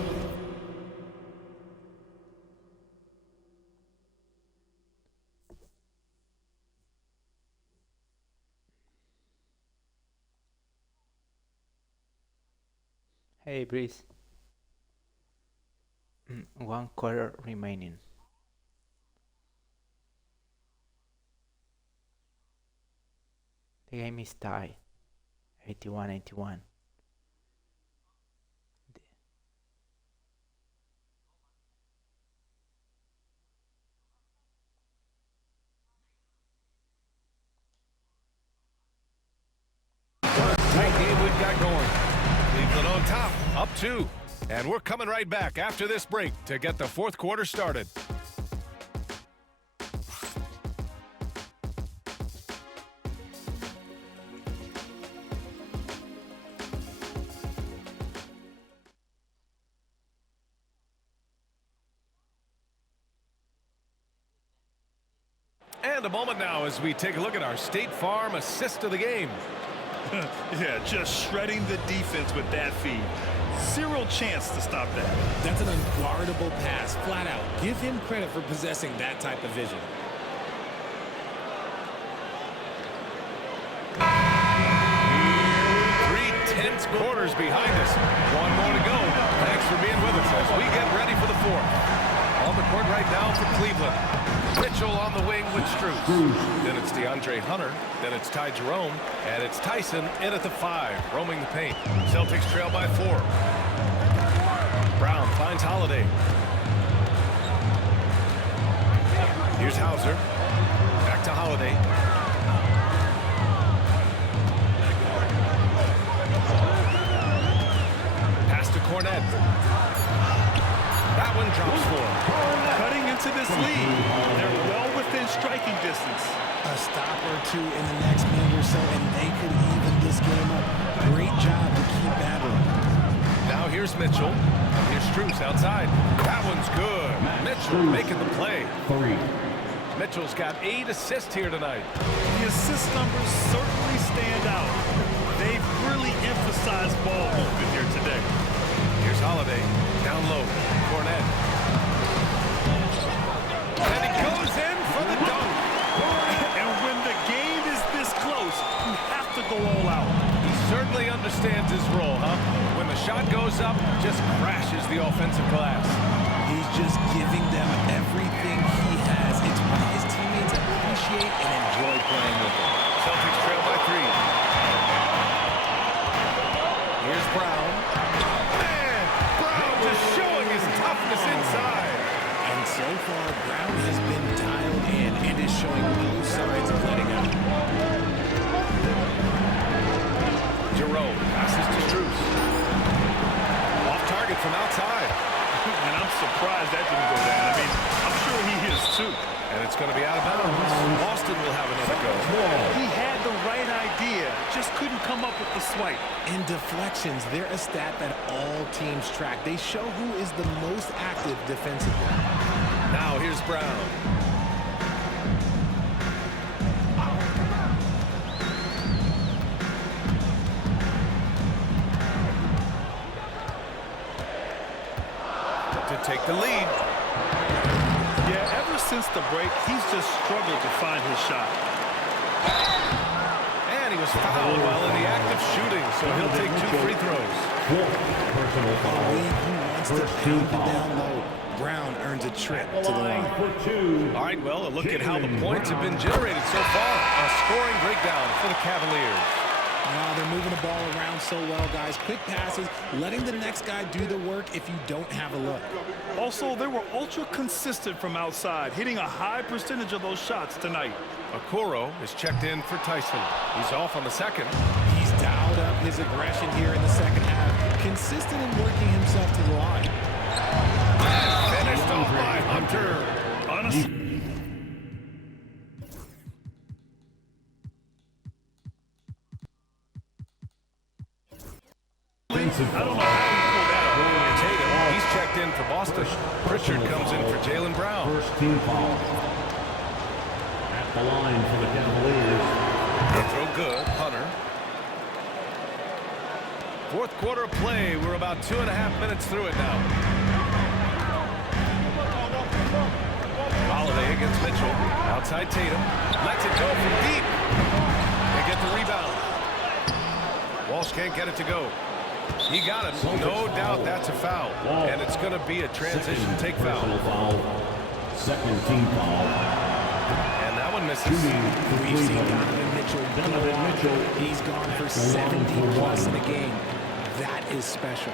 Hey, Breeze. 1 quarter remaining. The game is tied. 81-81. Tight game we've got going. Cleveland on top, up 2. And we're coming right back after this break to get the fourth quarter started. And a moment now as we take a look at our State Farm assist of the game. Yeah, just shredding the defense with that feed. Zero chance to stop that. That's an unguardable pass, flat out. Give him credit for possessing that type of vision. Tense quarters behind us. 1 more to go. Thanks for being with us as we get ready for the fourth. On the court right now for Cleveland. Mitchell on the wing with Strus. Then it's DeAndre Hunter. Then it's Ty Jerome. And it's Tyson in at the 5, roaming the paint. Celtics trail by 4. Brown finds Holiday. Here's Hauser. Back to Holiday. Pass to Cornet. That one drops for him. Cutting into this lead. They're well within striking distance. A stop or two in the next minute or so, and they could even this game up. Great job to keep battling. Now here's Mitchell. Here's Strus outside. That one's good. Mitchell making the play. Mitchell's got 8 assists here tonight. The assist numbers certainly stand out. They've really emphasized ball movement here today. Here's Holiday. Down low. Cornet. And he goes in for the dunk. And when the game is this close, you have to go all out. He certainly understands his role, huh? When the shot goes up, just crashes the offensive glass. He's just giving them everything he has. It's what his teammates appreciate and enjoy playing with him. Celtics trail by 3. Here's Brown. Man, Brown just showing his toughness inside. And so far, Brown has been dialed in and is showing no signs of letting up. Jerome passes to Strus. Off target from outside. And I'm surprised that didn't go down. I mean, I'm sure he is too. And it's going to be out of bounds. Boston will have another go. He had the right idea, just couldn't come up with the swipe. And deflections, they're a stat that all teams track. They show who is the most active defensively. Now here's Brown. To take the lead. Yeah, ever since the break, he's just struggled to find his shot. And he was fouled while in the act of shooting, so he'll take 2 free throws. A league who wants to pound it down low. Brown earns a trip to the line. All right, well, a look at how the points have been generated so far. A scoring breakdown for the Cavaliers. Wow, they're moving the ball around so well, guys. Quick passes, letting the next guy do the work if you don't have a look. Also, they were ultra consistent from outside, hitting a high percentage of those shots tonight. Okoro is checked in for Tyson. He's off on the second. He's dialed up his aggression here in the second half, consistent in working himself to the line. Finished off by Hunter. Honestly. I don't know how he pulled that off. Tatum, he's checked in for Boston. Pritchard comes in for Jaylen Brown. First team foul. At the line for the Cavaliers. They throw good. Hunter. Fourth quarter of play. We're about 2.5 minutes through it now. Holiday against Mitchell. Outside Tatum. Lets it go from deep. They get the rebound. Walsh can't get it to go. He got it. No doubt that's a foul. And it's going to be a transition take foul. Second team foul. And that one misses. We've seen Donovan Mitchell go off. He's gone for 70 plus in a game. That is special.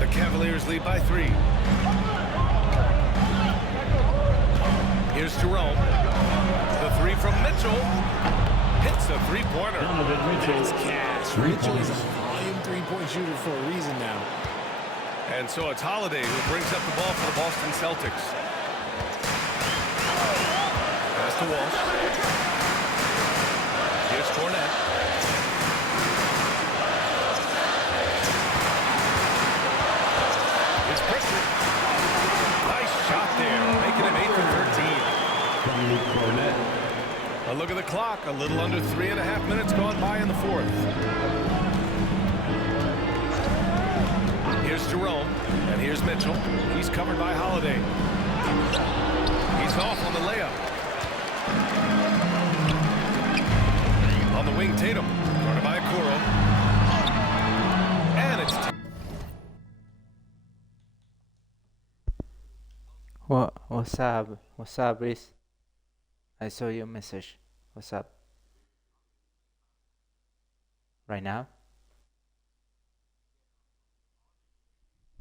The Cavaliers lead by 3. Here's Jerome. The 3 from Mitchell. Hits a three-pointer. That's cash. Mitchell is a volume three-point shooter for a reason now. And so it's Holiday who brings up the ball for the Boston Celtics. Pass to Walsh. Here's Cornet. Here's Pritchard. Nice shot there, making him 8 for 13. A look at the clock. A little under 3.5 minutes gone by in the fourth. Here's Jerome, and here's Mitchell. He's covered by Holiday. He's off on the layup. On the wing, Tatum. Guarded by Okoro. And it's... What's up? What's up, Brice? I saw your message. What's up? Right now?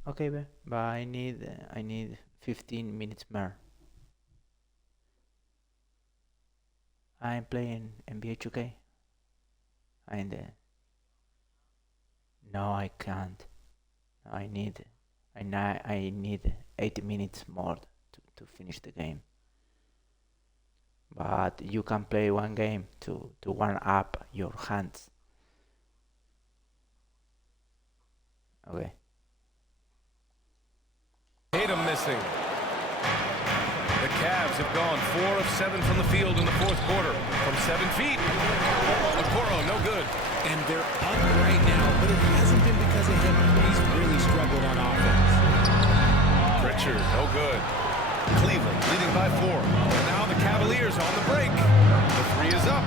Okay, but I need 15 minutes more. I'm playing NBA 2K. No, I can't. I need 80 minutes more to finish the game. But you can play one game to warm up your hands. Okay. Tatum missing. The Cavs have gone 4 of 7 from the field in the fourth quarter from 7 feet. Okoro, no good. And they're up right now, but it hasn't been because of him. He's really struggled on offense. Pritchard, no good. Cleveland leading by 4. And now the Cavaliers on the break. The 3 is up.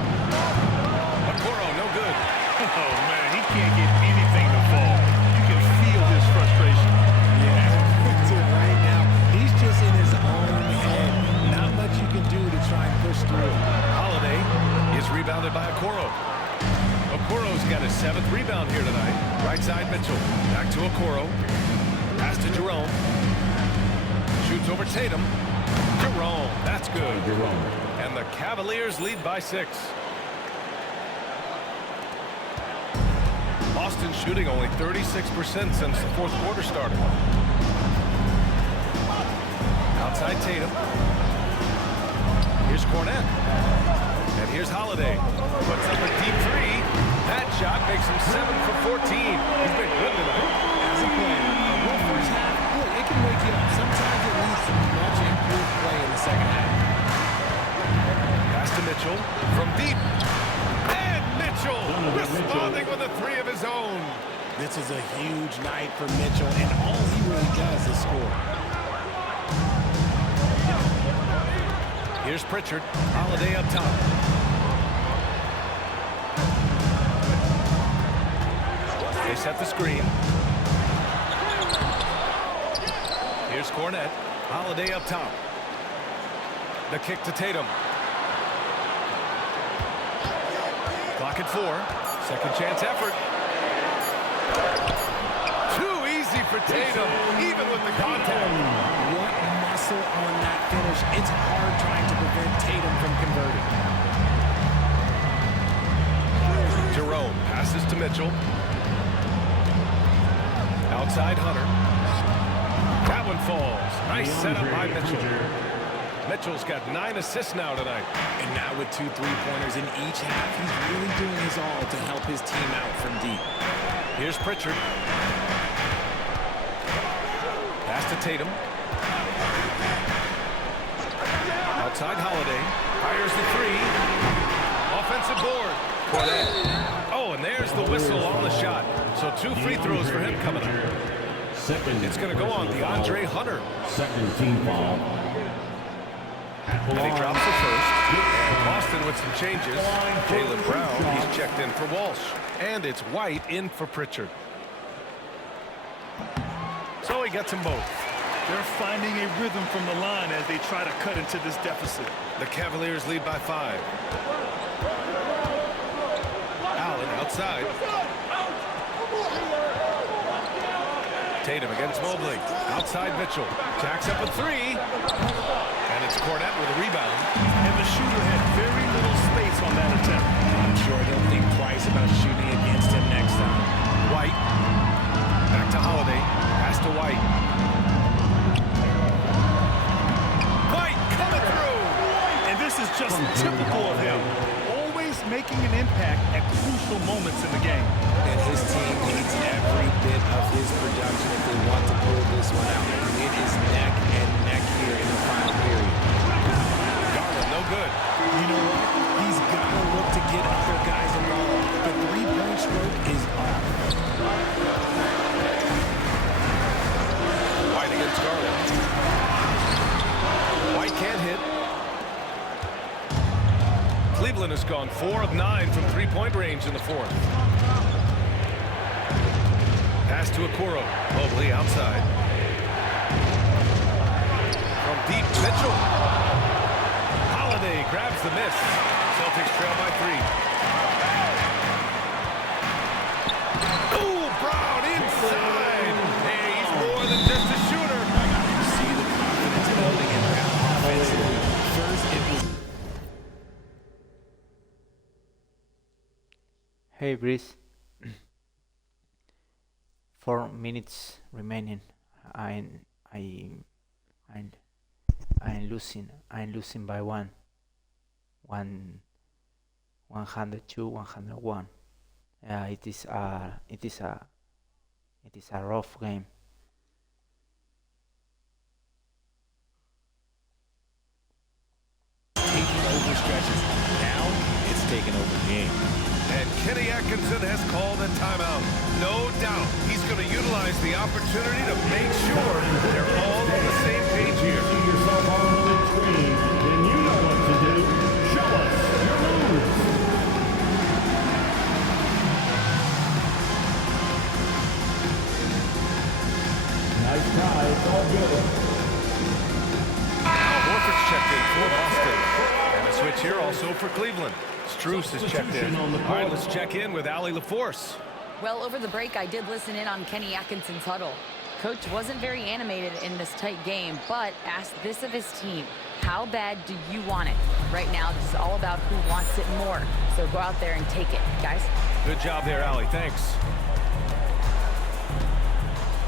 Okoro, no good. Oh, man, he can't get anything to fall. You can feel his frustration. Right now, he's just in his own head. Not much you can do to try and push through. Holiday is rebounded by Okoro. Okoro's got his 7th rebound here tonight. Right side Mitchell. Back to Okoro. Pass to Jerome. Shoots over Tatum. Jerome. That's good. And the Cavaliers lead by 6. Boston shooting only 36% since the fourth quarter started. Outside Tatum. Here's Cornette. And here's Holiday. Puts up a deep 3. That shot makes him 7 for 14. He's been good tonight. As a player, a rough first half, look, it can wake you up. Sometimes it leads to much improved play in the second half. Pass to Mitchell from deep. And Mitchell responding with a 3 of his own. This is a huge night for Mitchell, and all he really does is score. Here's Pritchard. Holiday up top. They set the screen. Here's Cornette. Holiday up top. The kick to Tatum. Clock at 4. Second chance effort. Too easy for Tatum, even with the contact. What muscle on that finish. It's hard trying to prevent Tatum from converting. Jerome passes to Mitchell. Outside Hunter. That one falls. Nice setup by Mitchell. Mitchell's got 9 assists now tonight. And now with 2 3-pointers in each half, he's really doing his all to help his team out from deep. Here's Pritchard. Pass to Tatum. Outside Holiday. Fires the 3. Offensive board. Cornette. Oh, and there's the whistle on the shot. So 2 free throws for him coming up. It's going to go on DeAndre Hunter. Second team foul. And he drops the first. And Boston with some changes. Jaylen Brown, he's checked in for Walsh. And it's White in for Pritchard. So he gets them both. They're finding a rhythm from the line as they try to cut into this deficit. The Cavaliers lead by 5. Allen outside. Tatum against Mobley. Outside Mitchell. Jacks up a 3. And it's Cornette with a rebound. And the shooter had very little space on that attempt. I'm sure he'll think twice about shooting against him next time. White. Back to Holiday. Pass to White. White coming through. And this is just typical of him. Always making an impact at crucial moments in the game. And his team needs every bit of his production if they want to pull this one out. It is neck and neck here in the final period. Garland, no good. You know what? He's got to look to get other guys involved. The 3-point stroke is off. White against Garland. White can't hit. Cleveland has gone 4 of 9 from 3-point range in the fourth. Pass to Okoro. Mobley outside. From deep. trail by 3. Ooh, Brown inside. Hey, he's more than just a shooter. You see the confidence building in that offensively. First, it was... Hey, Breeze. 4 minutes remaining. I'm losing by 102, 101. It is a rough game. taking over stretches. Now it's taking over the game. And Kenny Atkinson has called a timeout. No doubt he's going to utilize the opportunity to make sure they're all on the same page here. See yourself on the big screen, then you know what to do. Show us your moves. Nice try, it's all good. Horford's checked in for Boston. And a switch here also for Cleveland. Strus is checked in. All right, let's check in with Allie LaForce. Well, over the break, I did listen in on Kenny Atkinson's huddle. Coach wasn't very animated in this tight game, but asked this of his team. How bad do you want it? Right now, this is all about who wants it more. So go out there and take it, guys. Good job there, Allie. Thanks.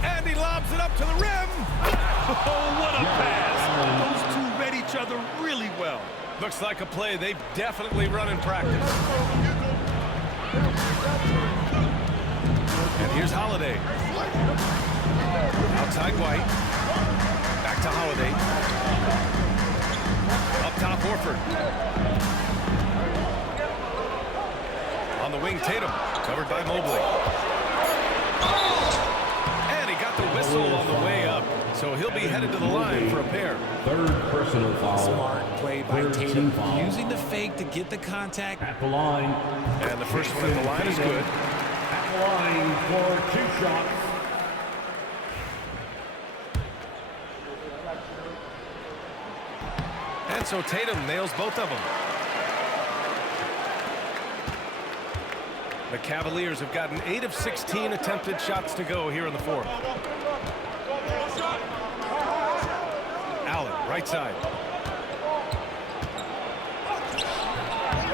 And he lobs it up to the rim. Oh, what a pass. Those two read each other really well. Looks like a play they've definitely run in practice. And here's Holiday. Outside White. Back to Holiday. Up top, Horford. On the wing, Tatum. Covered by Mobley. And he got the whistle on the way up. So he'll be headed to the line for a pair. Third personal foul. Smart play by Tatum, foul. using the fake to get the contact. At the line. And the first one at the line is good. At the line for 2 shots. And so Tatum nails both of them. The Cavaliers have gotten 8 of 16 attempted shots to go here in the fourth. Allen, right side.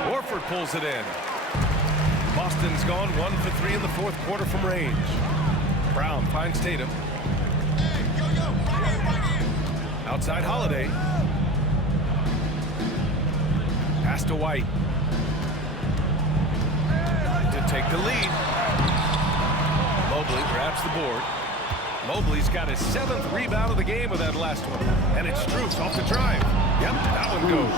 Horford pulls it in. Boston's gone 1 for 3 in the fourth quarter from range. Brown finds Tatum. Outside Holiday. Pass to White. To take the lead. Mobley grabs the board. Mobley's got his 7th rebound of the game with that last one. And it's Strus off the drive. Yep, that one goes.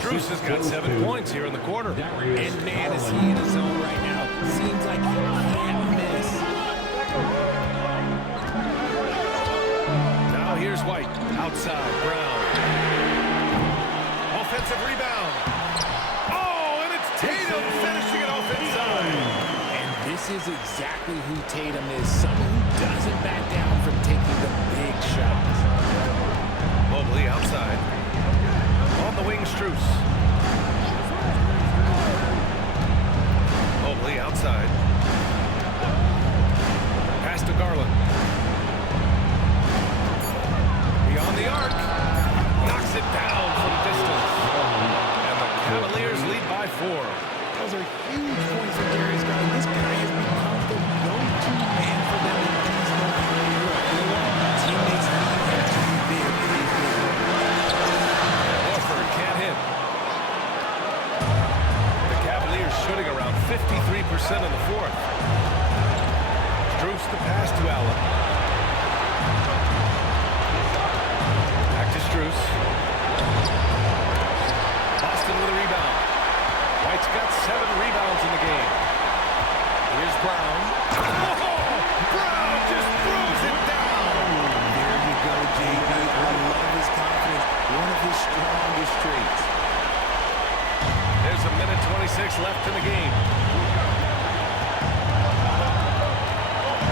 Strus has got 7 points here in the quarter. And man, is he in his zone right now. Seems like he can't miss. Now here's White. Outside, Brown. Offensive rebound. Oh, and it's Tatum finishing it off inside. And this is exactly who Tatum is. Someone who doesn't back down from taking the big shots. Mobley outside. On the wing, Strus. Mobley outside. Pass to Garland. Beyond the arc. Knocks it down from distance. And the Cavaliers lead by 4. Those are huge points for Darius Garland. This guy has become the go-to man for them in these moments. Teammates need him to be big in these big moments. Horford can't hit. The Cavaliers shooting around 53% in the fourth. Strus the pass to Allen. Back to Strus. Boston with a rebound. White's got 7 rebounds in the game. Here's Brown. Oh, Brown just throws it down. There you go, JB. I love his confidence. One of his strongest traits. There's a minute 26 left in the game.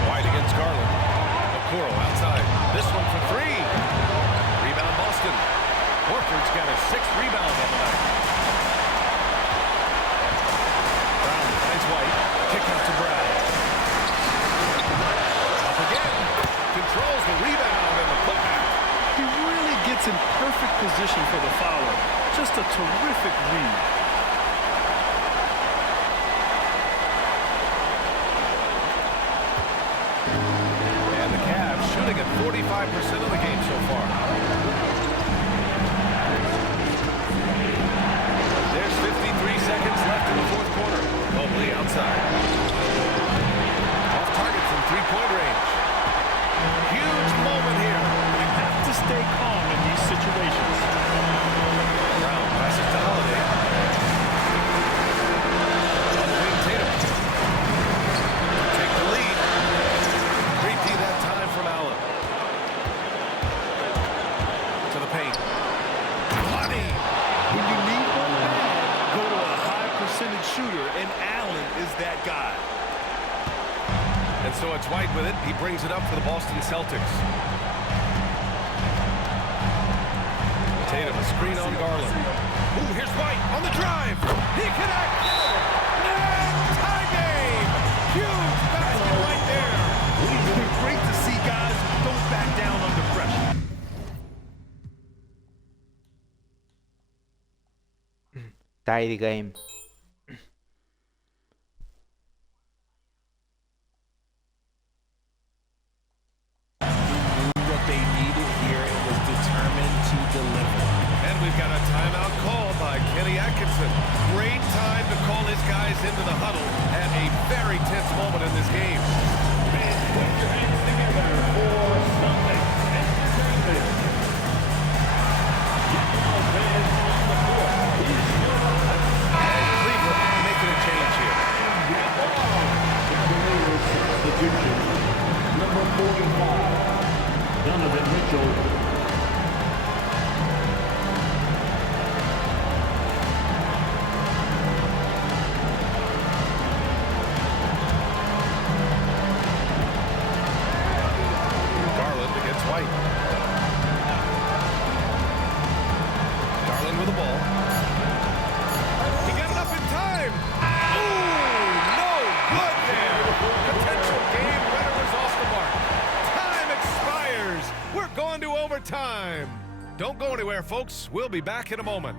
White against Garland. Okoro outside. This one for 3. Rebound Boston. Horford's got his 6th rebound on the night. It's in perfect position for the fouler. Just a terrific read. And the Cavs shooting at 45% of the game so far. There's 53 seconds left in the fourth quarter. Mobley outside. Off target from three-point range. Huge moment here. You have to stay calm in these situations. Brown passes to Holiday. On the wing, Tatum. Take the lead. 3P that time from Allen. To the paint. Money. When you need one bad, go to a high percentage shooter, and Allen is that guy. And so it's White with it. He brings it up for the Boston Celtics. Tatum, a screen on Garland. Ooh, here's White on the drive. He connects. And tie game. Huge basket right there. It's been great to see guys who don't back down under pressure. Tight game. What they needed here and was determined to deliver. And we've got a timeout call by Kenny Atkinson. Great time to call his guys into the huddle at a very tense moment in this game. Fans, put your hands together for Celtics Entertainment. Now, fans on the court. Here's your Cleveland making a change here. substitution. Number 45, Donovan Mitchell. Garland against White. Garland with the ball. He got it up in time. Ooh, no good there. Potential game winner was off the mark. Time expires. We're going to overtime. Don't go anywhere, folks. We'll be back in a moment.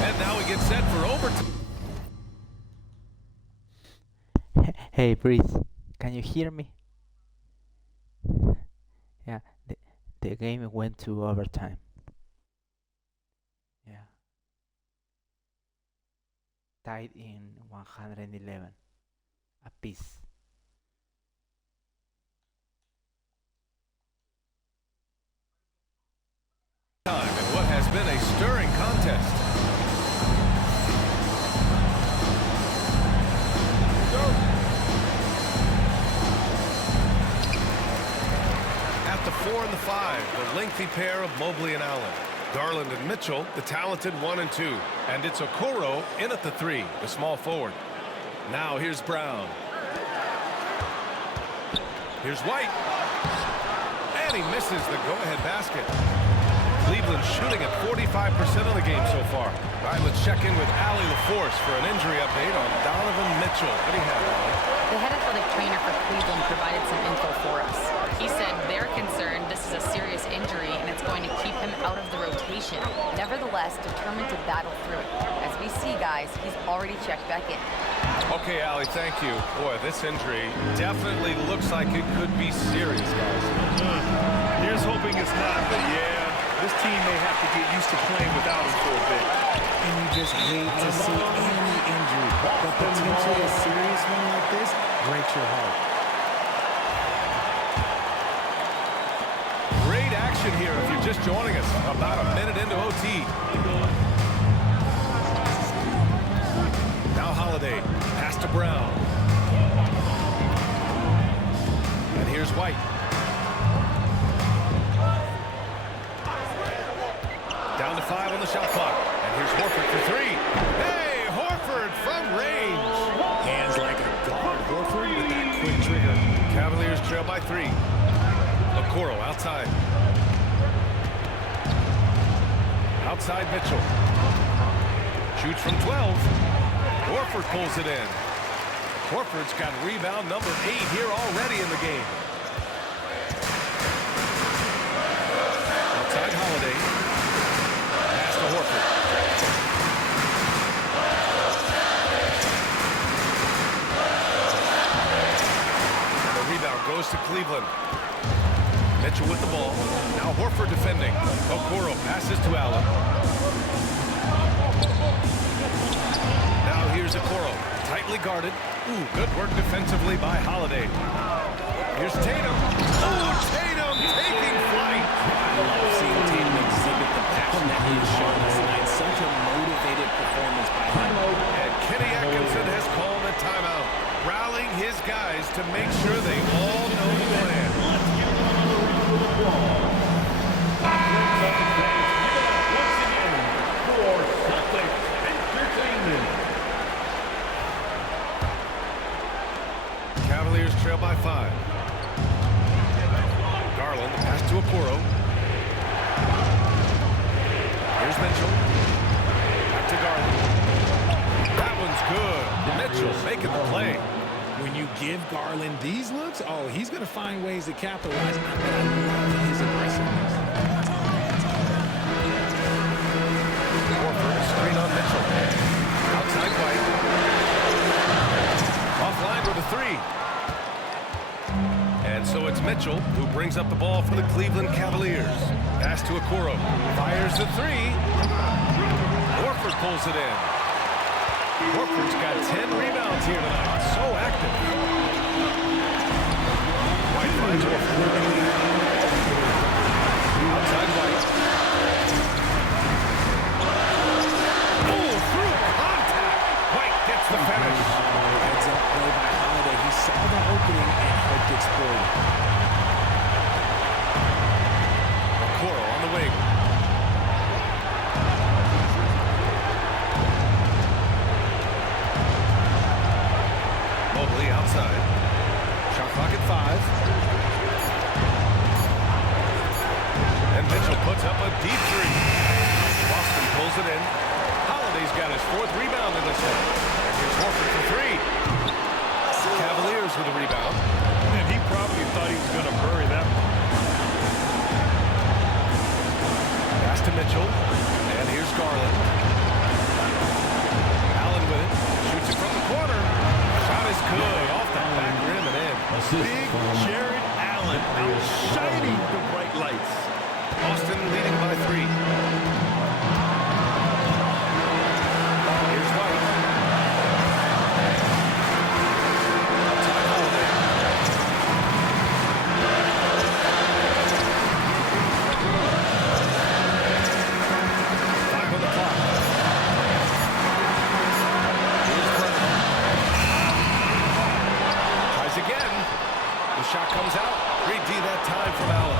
And now we get set for overtime. Hey, breathe. Can you hear me? Yeah, the game went to overtime. Yeah. Tied in 111 apiece. Time in what has been a stirring contest. At the 4 and the 5, the lengthy pair of Mobley and Allen. Garland and Mitchell, the talented 1 and 2. And it's Okoro in at the 3, the small forward. Now here's Brown. Here's White. And he misses the go-ahead basket. Cleveland shooting at 45% of the game so far. All right, let's check in with Allie LaForce for an injury update on Donovan Mitchell. What do you have, Allie? The head athletic trainer for Cleveland provided some info for us. He said they're concerned this is a serious injury and it's going to keep him out of the rotation. Nevertheless, determined to battle through it. As we see, guys, he's already checked back in. Okay, Allie, thank you. Boy, this injury definitely looks like it could be serious, guys. Here's hoping it's not, but yeah, this team may have to get used to playing without him for a bit. And you just hate to see any injury, but potentially a serious one like this breaks your heart. Great action here if you're just joining us. About a minute into OT. Now Holiday. Pass to Brown. And here's White. Down to 5 on the shot clock. And here's Horford for 3. Hey, Horford from range. Hands like a guard. Horford with that quick trigger. Cavaliers trail by 3. Okoro outside. Outside Mitchell. Shoots from 12. Horford pulls it in. Horford's got rebound number 8 here already in the game. Outside Holiday. Pass to Horford. The rebound goes to Cleveland. Mitchell with the ball. Now Horford defending. Okoro passes to Allen. Now here's Okoro. Tightly guarded. Ooh, good work defensively by Holiday. Here's Tatum. Oh, Tatum taking flight. I love seeing Tatum exhibit the passion that he has shown us tonight. Such a motivated performance by him. And Kenny Atkinson has called a timeout, rallying his guys to make sure they all know the plan. Cavaliers trail by 5. Garland pass to Okoro. Here's Mitchell. Back to Garland. That one's good. Mitchell making the play. When you give Garland these looks, oh, he's going to find ways to capitalize. I love his aggressiveness. Horford, screen on Mitchell. Outside White. Offline with a 3. And so it's Mitchell who brings up the ball for the Cleveland Cavaliers. Pass to Okoro. Fires the 3. Horford pulls it in. Horford's got 10 rebounds here tonight. So active. White finds Horford. Outside White. Oh, through contact. White gets the finish. Heads up play by Holiday. He saw the opening and helped exploit it. Okoro on the wing. Mobley outside. Shot clock at 5. And Mitchell puts up a deep 3. Boston pulls it in. Holiday's got his 4th rebound in this one. And here's Horford for 3. Cavaliers with a rebound. And he probably thought he was going to bury that one. Pass to Mitchell. And here's Garland. Allen with it. Shoots it from the corner. Shot is good. Off the back rim and in. Big Jared Allen outshining the bright lights. Boston leading by 3. Here's White. Outside Holiday. 5 on the clock. Here's Brown. Tries again. The shot comes out. 3D that time from Allen.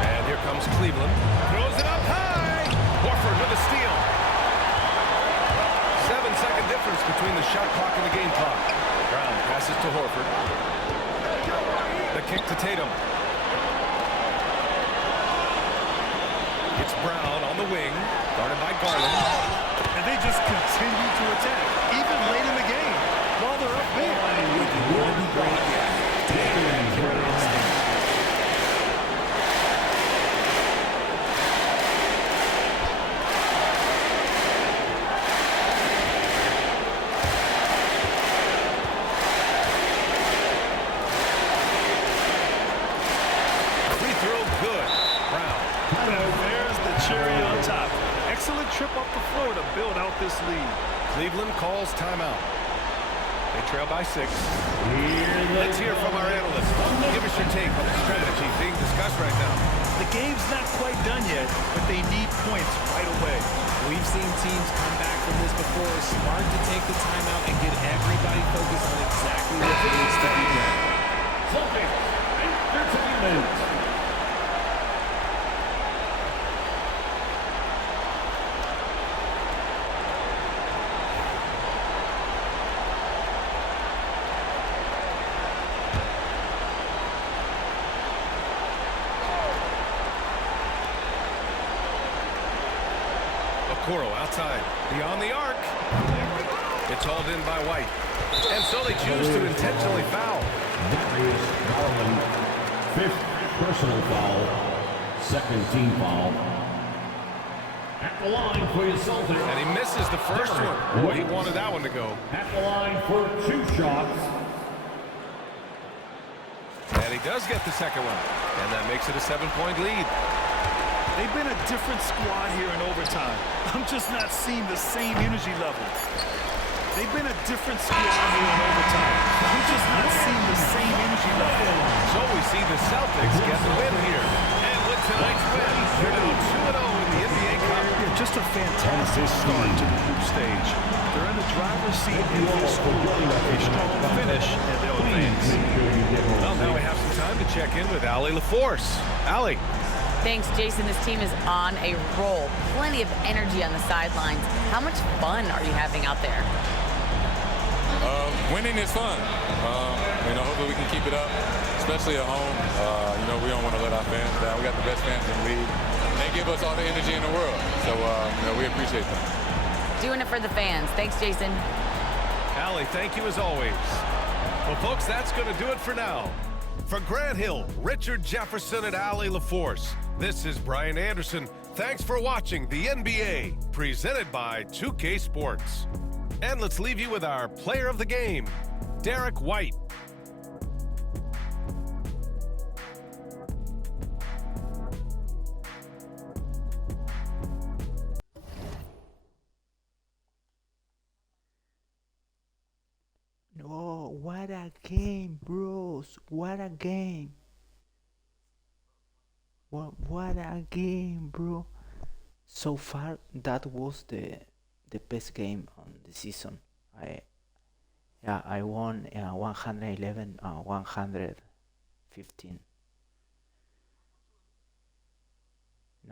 And here comes Cleveland. Throws it up high. Horford with a steal. 7-second difference between the shot clock and the game clock. Brown passes to Horford. The kick to Tatum. It's Brown on the wing, guarded by Garland. And they just continue to attack, even late in the game, while they're up big. Really great. Free throw good. Brown. There's the cherry on top. Excellent trip up the floor to build out this lead. Cleveland calls timeout. They trail by 6. Let's hear from our analyst. Give us your take on the strategy being discussed right now. The game's not quite done yet, but they need points right away. We've seen teams come back from this before. Smart to take the timeout and get everybody focused on exactly what needs to be done. Celtics, entertainment. Okoro outside, beyond the arc. It's hauled in by White. And so they choose to intentionally foul. Darius Garland, 5th personal foul, 2nd team foul. At the line for your Celtics. And he misses the first one. Oh, he wanted that one to go. At the line for 2 shots. And he does get the second one. And that makes it a 7-point lead. They've been a different squad here in overtime. I'm just not seeing the same energy level. They've been a different squad here in overtime. I'm just not seeing the same energy level. So we see the Celtics get the win here. And with tonight's win, they're now 2-0 in the NBA Cup. Just a fantastic start to the group stage. They're in the driver's seat in this group. A strong finish, and they'll advance. Well, now we have some time to check in with Allie LaForce. Allie. Thanks, Jason. This team is on a roll. Plenty of energy on the sidelines. How much fun are you having out there? Winning is fun. Hopefully we can keep it up, especially at home. We don't want to let our fans down. We got the best fans in the league. They give us all the energy in the world. So, we appreciate them. Doing it for the fans. Thanks, Jason. Allie, thank you as always. Well, folks, that's going to do it for now. For Grant Hill, Richard Jefferson, and Allie LaForce, this is Brian Anderson. Thanks for watching the NBA, presented by 2K Sports. And let's leave you with our player of the game, Derek White. No, what a game, bros. What a game. What a game, bro. So far, that was the best game on the season. I won 111, 115.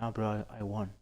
No, bro, I won.